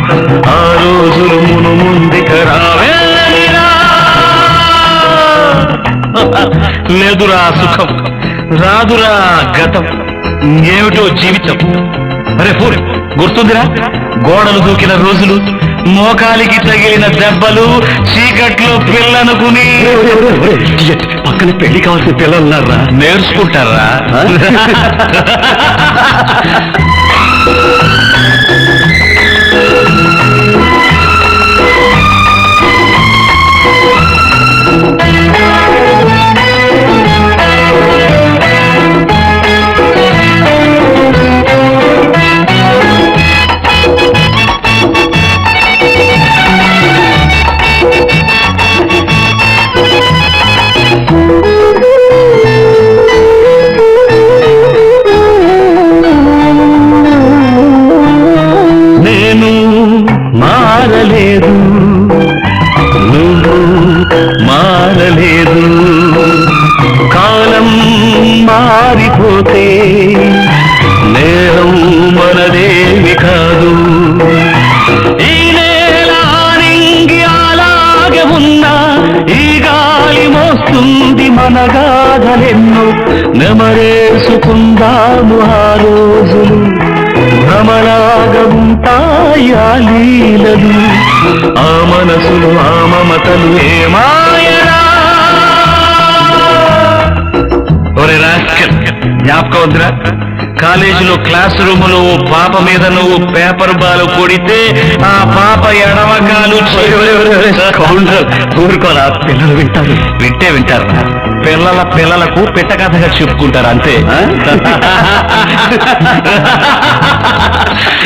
ఆ రోజులు మును ముందుక రావేరా లేదురా సుఖం రాదురా గతం ఏమిటో జీవితం అరే పూరి గుర్తుందిరా గోడలు దూకిన రోజులు మోకాలికి తగిలిన దెబ్బలు చీకట్లో పిల్లనుకుని పక్కన పెళ్లి కావాల్సిన పిల్లలున్నారా నేర్చుకుంటారా నేను మారలేదు నువ్వు మారలేదు కాలం మారిపోతే నేరం మనదేమి కాదు ఈ నేల నింగి అలాగే ఉన్నా ఈ గాలి మోస్తుంది మన గాథలెన్నో నెమరేసుకుందాము ఆ రోజులు భ్రమలాగా ఉంటాయి ఆ లీలలు ఆ మనసులు ఆ మమతలు ఏమాయరా ఒరే రాస్కల్ జ్ఞాపకం వద్దురా కాలేజీలో క్లాస్ రూమ్ లో పాప మీద నువ్వు పేపర్ బాలు కొడితే ఆ పాప ఎడమకాలు ఊరుకోరా పిల్లలు వింటారు వింటారు పిల్లలకు పిట్ట కథగా చెప్పుకుంటారు అంతే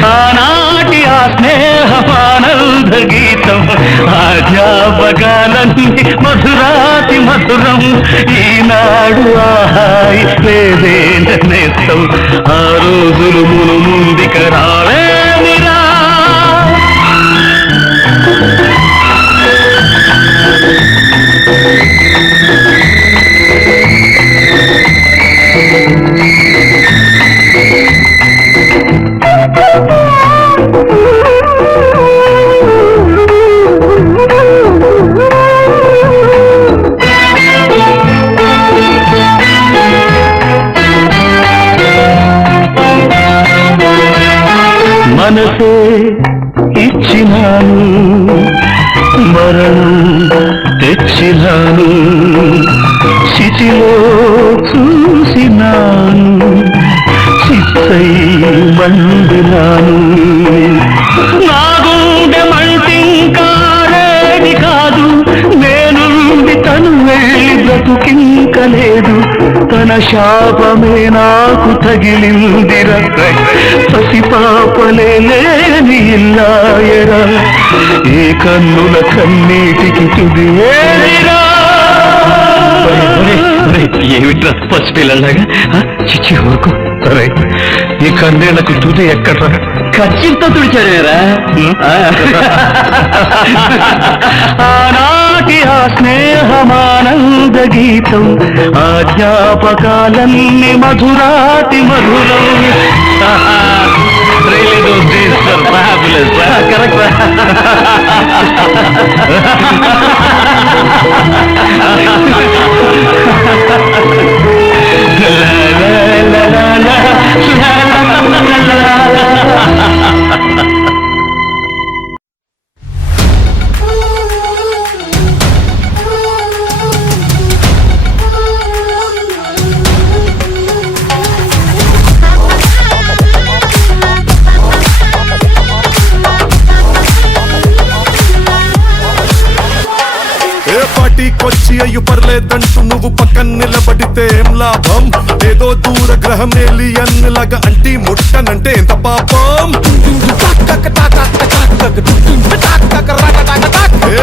ఆనాటి ఆ స్నేహమానంద గీతం ఆ జ్ఞాపకాలన్నీ మధురాతి మధురం ఈనాడు ఆహాయి లేదే నేస్తం ఆ రోజులు మును ముందుక రావేమిరా మనసే ఇచ్చినాను మరణం తెచ్చినాను చితిలో చూసినాను చిత్తై మండినాను నా గుండె మంటింకారేది కాదు నేనుండి తను వెళ్ళి బ్రతుకింకలేదు తన శాపమే నాకు తగిలిందిర పసిపాపలే లేని ఇల్లాయరా ఏ కన్నుల కన్నీటికి తుది ఏదిరా ఏమిట్రా పసిపిల్లలాగా చిచ్చి ఊరుకో సరే ఈ కన్నేళ్లకు తుది ఎక్కడ ఖర్చుతో తుడిచారేరా ఆనాటి ఆ స్నేహమానంద గీతం ఆ జ్ఞాపకాలన్నీ మధురాతి మధురం కరెక్ట్ పార్టీకొచ్చి అయ్యు పర్లేదంటూ నువ్వు పక్కన నిలబడితే ఏం లాభం ఏదో దూర గ్రహం ఏలియన్ లాగా అంటి ముట్టనంటే ఎంత పాపం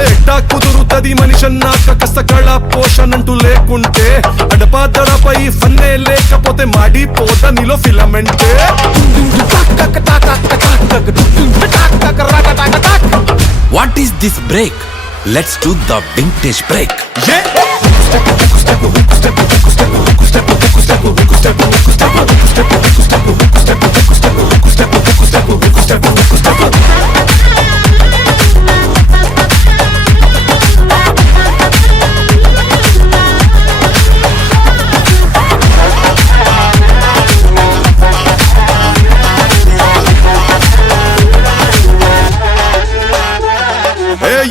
ఎట్టా కుదురుతది మనిషన్నాక కష్టకళ పోషణంటూ లేకుంటే అడపాదడపై ఫన్నే లేకపోతే మాడిపోత నీలో ఫిలమెంటే what is this break? Let's do the vintage break.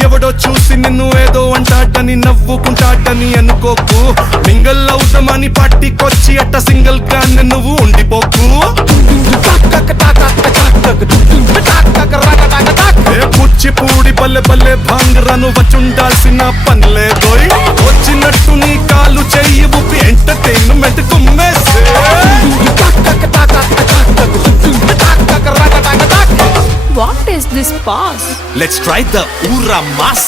ఎవడో చూసి నిన్ను ఏదో అంటాడని నవ్వుకుంటాడని అనుకోకు మింగల్ అవుదామని పార్టీకొచ్చి అట్ట సింగిల్ గా నువ్వు ఉండిపోకు కూచిపూడి బల్లె బల్లె భాంగరను వచ్చుండాల్సిన పనిలేదోయ్ వచ్చినట్టు నీ కాలు చెయ్యి ఊపి ఎంటర్టైన్మెంట్ కుమ్మేసే What is this pass? Let's try the Ura Mas.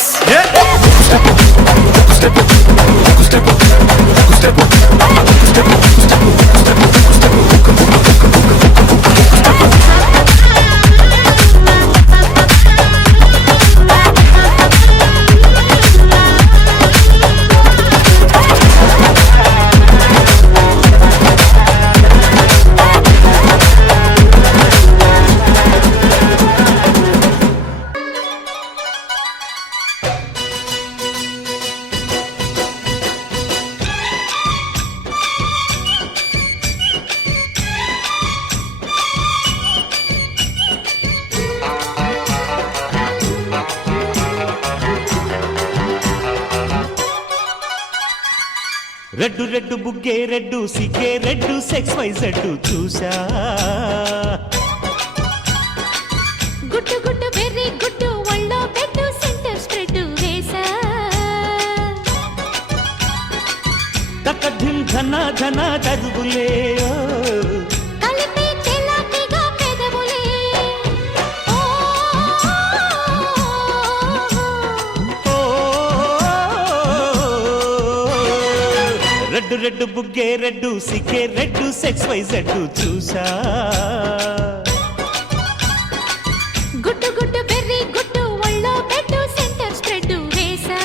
Red red బుగ్గే రెడ్డు సిగ్గే రెడ్డు సెక్స్ వైజెడ్డు చూసా గుట్టు గుట్టు వెర్రి గుట్టు ఒళ్ళో పెట్టు సెంటర్ స్ప్రెడ్ వేసా తక్కధిం ధన ధన చదువులే కలిపి తెల్లటిగా పెదవులే రెడ్డు రెడ్డు బుగ్గే రెడ్డు సిగ్గే రెడ్డు సెక్స్ వైజెడ్డు చూసా గుట్టు గుట్టు వెర్రి గుట్టు ఒళ్ళో పెట్టు సెంటర్ స్ప్రెడ్ వేసా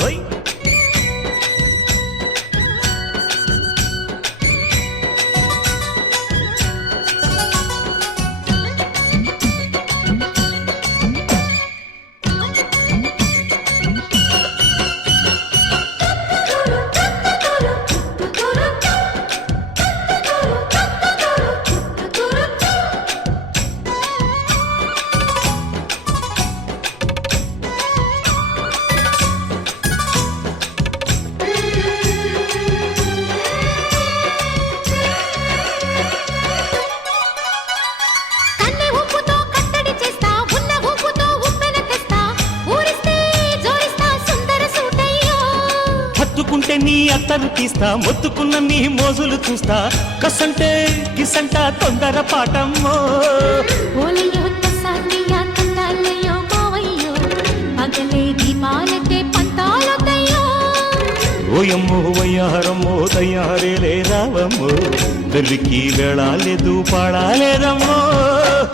ఓయ్ కన్నె ఉప్పుతో కట్టడి చేస్తా ఉన్న ఉప్పుతో ఉప్పెన తెస్తా ఊరిస్తే జోరిస్తా సుందర సూటయ్యో హత్తుకుంటే నీ అత్తరు తీస్తా మొత్తుకున్న నీ మోజులు చూస్తా కసంటే కిసంట తొందర పాటమ్మో ఓలయ్యో తసానియా తందాలయ్యో మావయ్యో పగలే దీపాలకే పంతాలొద్దయ్యో ఓయమ్మో వయ్యారమ్మో తయారేలే రావమ్మో వెర్రికి వేళాలేదు పాడాలేదమ్మో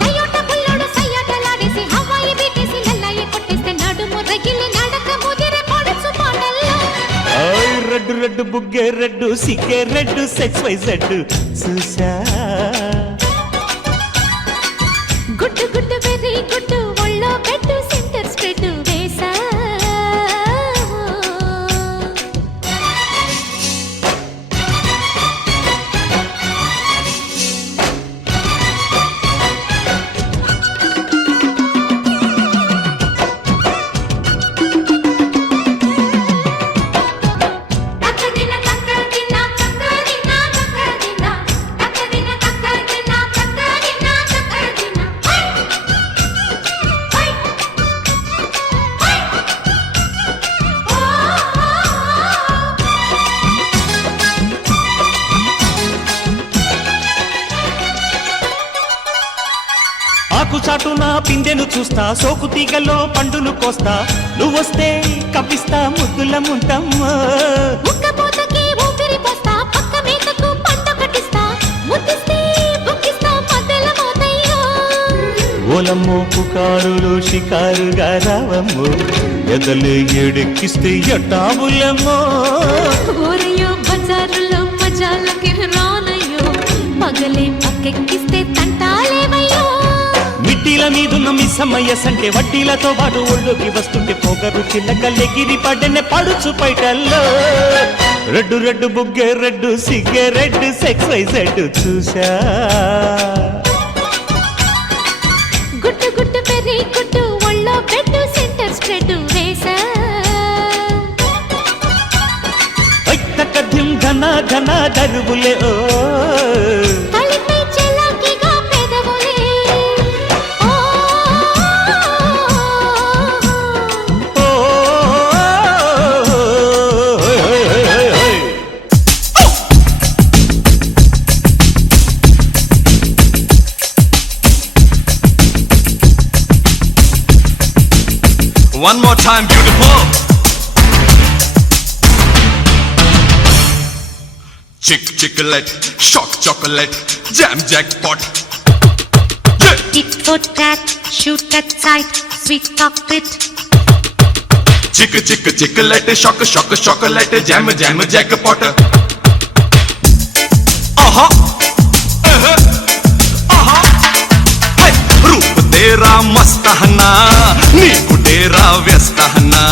అయ్యోట పుల్లోడు సయ్యాటలాడేసి హవాయి బీటేసి లల్లయ్య కొట్టేస్తే నడుము రగిలి నడక ముదిరే పొడుచు పాటల్లో ఆయ్ రెడ్డు రెడ్డు బుగ్గే రెడ్డు సిగ్గే రెడ్డు సెక్స్ వైజెడ్డు చూసా గుట్టు గుట్టు వెర్రి గుట్టు ఒళ్ళో పెట్టు సెంటర్ స్ప్రెడ్ వేసా తక్కదిన తక్కదిన తక్కదిన తక్కదిన తక్కదిన తక్కదిన తక్కదిన తక్కదిన హై హై ఓ ఆకుచాటున పిందెను చూస్తా సోకు తీగలో పండును కోస్తా నువ్వొస్తే కప్పిస్తా ముద్దుల ముంటమ్మా ఉక్కపోతకి ఊపిరి పోస్తా పక్క మేతకు పంట కట్టిస్తా ముద్దిస్తే బుక్కిస్తా మధ్యల మోతయ్యో ఓలమ్మో పుకారులు షికారుగా రావమ్మో ఎదలు ఎడెక్కిస్తే ఎట్టాబులమ్మో ఊరయ్యో పగలే పక్కెక్కిస్తే తంటాలేవయ్యో మిట్టిల మీదున్న మిస్సమ్మయ్య సంటే వడ్డీలతో పాటు ఒళ్ళోకి వస్తుంటే పొగరు చిల్లకల్లెగిరి పడ్డనే పడుచు పైటల్లో రెడ్డు రెడ్డు బుగ్గే రెడ్డు సిగ్గే రెడ్డు సెక్స్ వైజెడ్ చూసా గుట్టు గుట్టు పెరి గుట్టు ఒళ్ళో బెడ్డు సెంటర్ స్ప్రెడ్ వేసా ధిం ధన ధన దరువులే ఓ తలిపై చెలాకిగా పెదవులే ఓ ఓ One more time, beautiful. Chocolate, shock chocolate, jam jackpot. tit for tat shoot at sight sweet chocolate Chocolate, shock chocolate, jam jackpot. Hey, रूप तेरा मस्त है ना, नीकु तेरा व्यस्त है ना.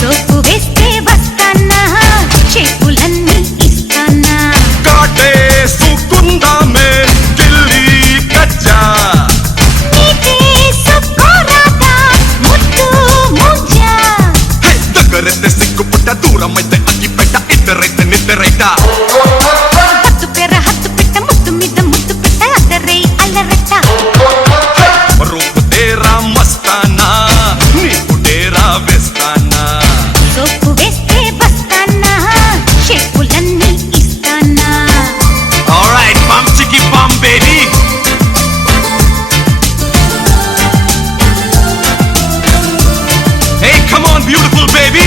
సోపు వేస్తే వస్తానా చెప్పులన్నీ ఇస్తానా काटे सुकुंदा में गिल्ली कच्चा. నీకే సుక్కోరాదా ముద్దు ముంజా Hey, దగ్గరైతే సిగ్గుపుట్ట, దూరమైతే అగ్గిపెట్ట, ఇద్దరైతే నిద్రైట. హత్తు పెర హత్తు పెట్ట ముద్దు మీద ముద్దు పెట్ట అదరై అల్లరట్ట रूप तेरा मस्ताना, नीकु तेरा व्यस्ताना. సోపు వేస్తే వస్తానా చెప్పులన్నీ ఇస్తానా Alright, bum chicky bum baby. Hey, come on beautiful baby.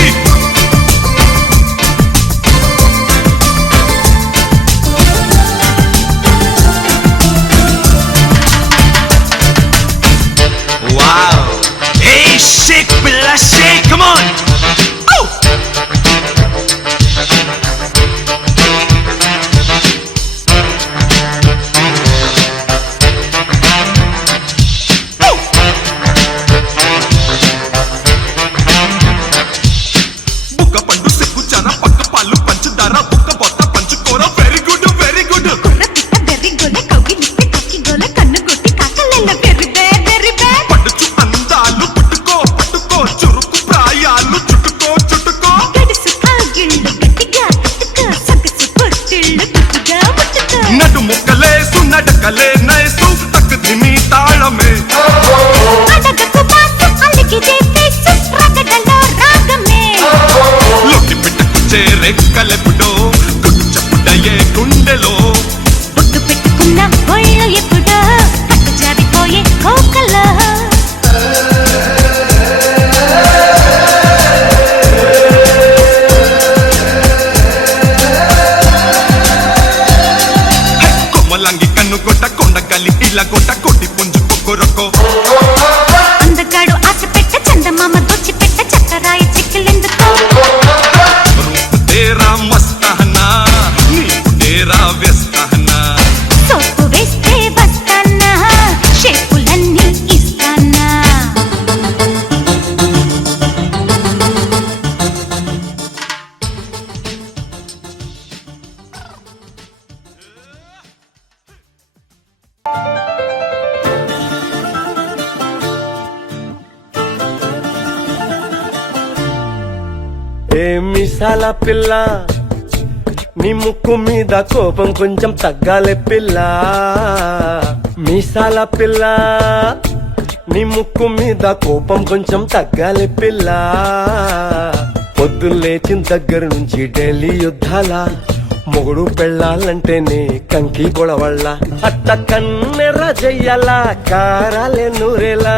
Wow. Hey, shake Bella, shake. Come on. Oh. బుక్క పండు సెక్కు చన పక్క పళ్ళు పంచుదార బుక్క బొత్త పంచుకోర వెరీ గుడ్ వెరీ గుడ్. కుర్ర పిట్ట బెర్రి గొల కౌగిలిస్తే కక్కి గొల కన్ను కొట్టి కాకలెల్ల బెర్రి పడుచు అందాలు పుట్టుకో పట్టుకో చురుకు ప్రాయాలు చుట్టుకో చుట్టుకో. గడుసు కాగిళ్ళు గట్టిగా కట్టుకో సొగసు పొత్తిళ్ళు గుట్టుగా ముట్టుకో నడు ముక్కలేసు నడకలే నైసు తక్కుదిమి తాళమే. అడగకు బాసు అలికితే ఫేసు రగడలో రాగమే లొట్టి పిట్టకు చేరెక్కలెప్పుడో గుచ్చపుడయే గుండెలో. పొట్టు పెట్టుకున్న ఒళ్ళు ఎప్పుడో పట్టు జారిపోయే కోకలో కొమ్మలంగి కన్ను కొట్ట కొండగలి ఇలా కొట్ట కొట్టి పుంజు కొక్కరొక్కో. అందగాడు ఆశ పెట్ట చందమామ దోచి పెట్ట చక్కరాయి చిక్కులెందుకో రూప్ తేరా మస్తానా, నీకు తేరా వ్యస్తానా. సోపు వేస్తే వస్తానా షేపులన్నీ ఇస్తానా ఏ మిసాల పిల్ల నీ ముక్కు మీద కోపం కొంచెం తగ్గాలే పిల్ల. మీసాల పిల్ల నీ ముక్కు మీద కోపం కొంచెం తగ్గాలే పిల్ల. పొద్దున్న లేచిన దగ్గర నుంచి ఢిల్లీ యుద్ధాల మొగుడు పెళ్ళాలంటేనే కంకి గొడవళ్ళ. అట్ట కన్నెర్ర చెయ్యాలా కారాలే నూరేలా,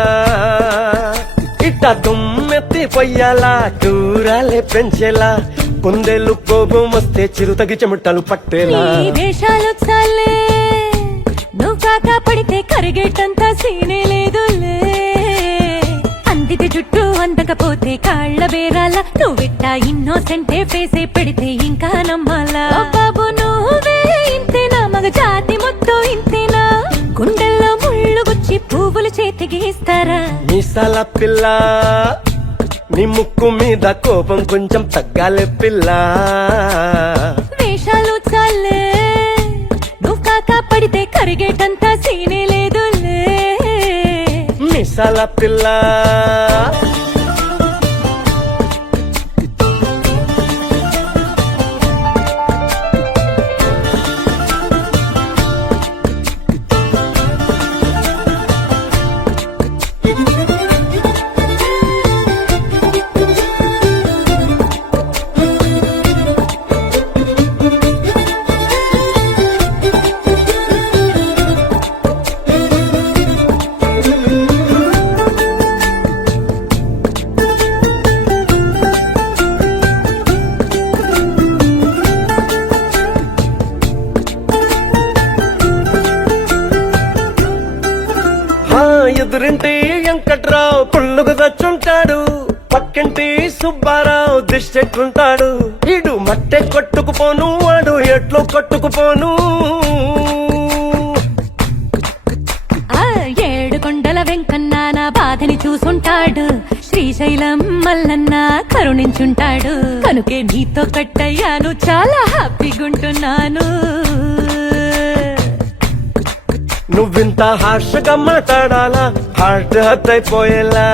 ఇట్ట దుమ్మెత్తి పొయ్యాలా కూరాలే పెంచేలా. కుందేలు కోపం వస్తే చిరుతగి చెమటలు పట్టేలా. వేషాలు చాలే నువ్వు కాక పడితే కరిగేటంత సీనే లేదులే అందిది జుట్టు అందకపోతే కాళ్ళ బేరాల నువ్విట్ట ఇన్నోసెంటే ఫేసే పెడితే ఇంకా నమ్మాలా బాబు నువ్వే ఇంతే నా మగ జాతి మొత్తం ఇస్తారా మీసాల పిల్ల నీ ముక్కు మీద కోపం కొంచెం తగ్గాలి పిల్ల వేషాలు చాలే నువ్వు కాకా పడితే కరిగేటంత సీనే లేదులే మీసాల పిల్ల ఎదురింటి వెంకట్రావు పుల్లుకు తెచ్చుంటాడు పక్కింటి సుబ్బారావు దిష్టెట్లుంటాడు ఇడు మట్టె కొట్టుకుపోను వాడు ఎట్లు కొట్టుకుపోను ఆ 7 కొండల వెంకన్న నా బాధని చూసుంటాడు శ్రీశైలం మల్లన్న కరుణించుంటాడు కనుకే నీతో కట్టయ్యాను చాలా హ్యాపీగుంటున్నాను నువ్వింత హార్షగా మాట్లాడాలా హార్ట్ హర్ట్ అయిపోయేలా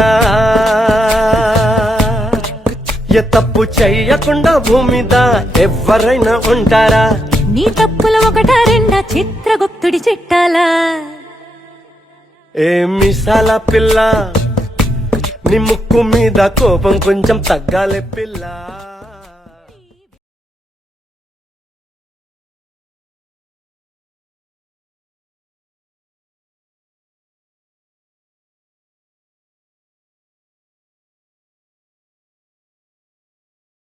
ఏ తప్పు చెయ్యకుండా భూమి మీద ఎవరైనా ఉంటారా నీ తప్పులు ఒకటా రెండా చిత్రగుప్తుడి చిట్టాలా ఏ మిసాల పిల్ల నీ ముక్కు మీద కోపం కొంచెం తగ్గాలి పిల్ల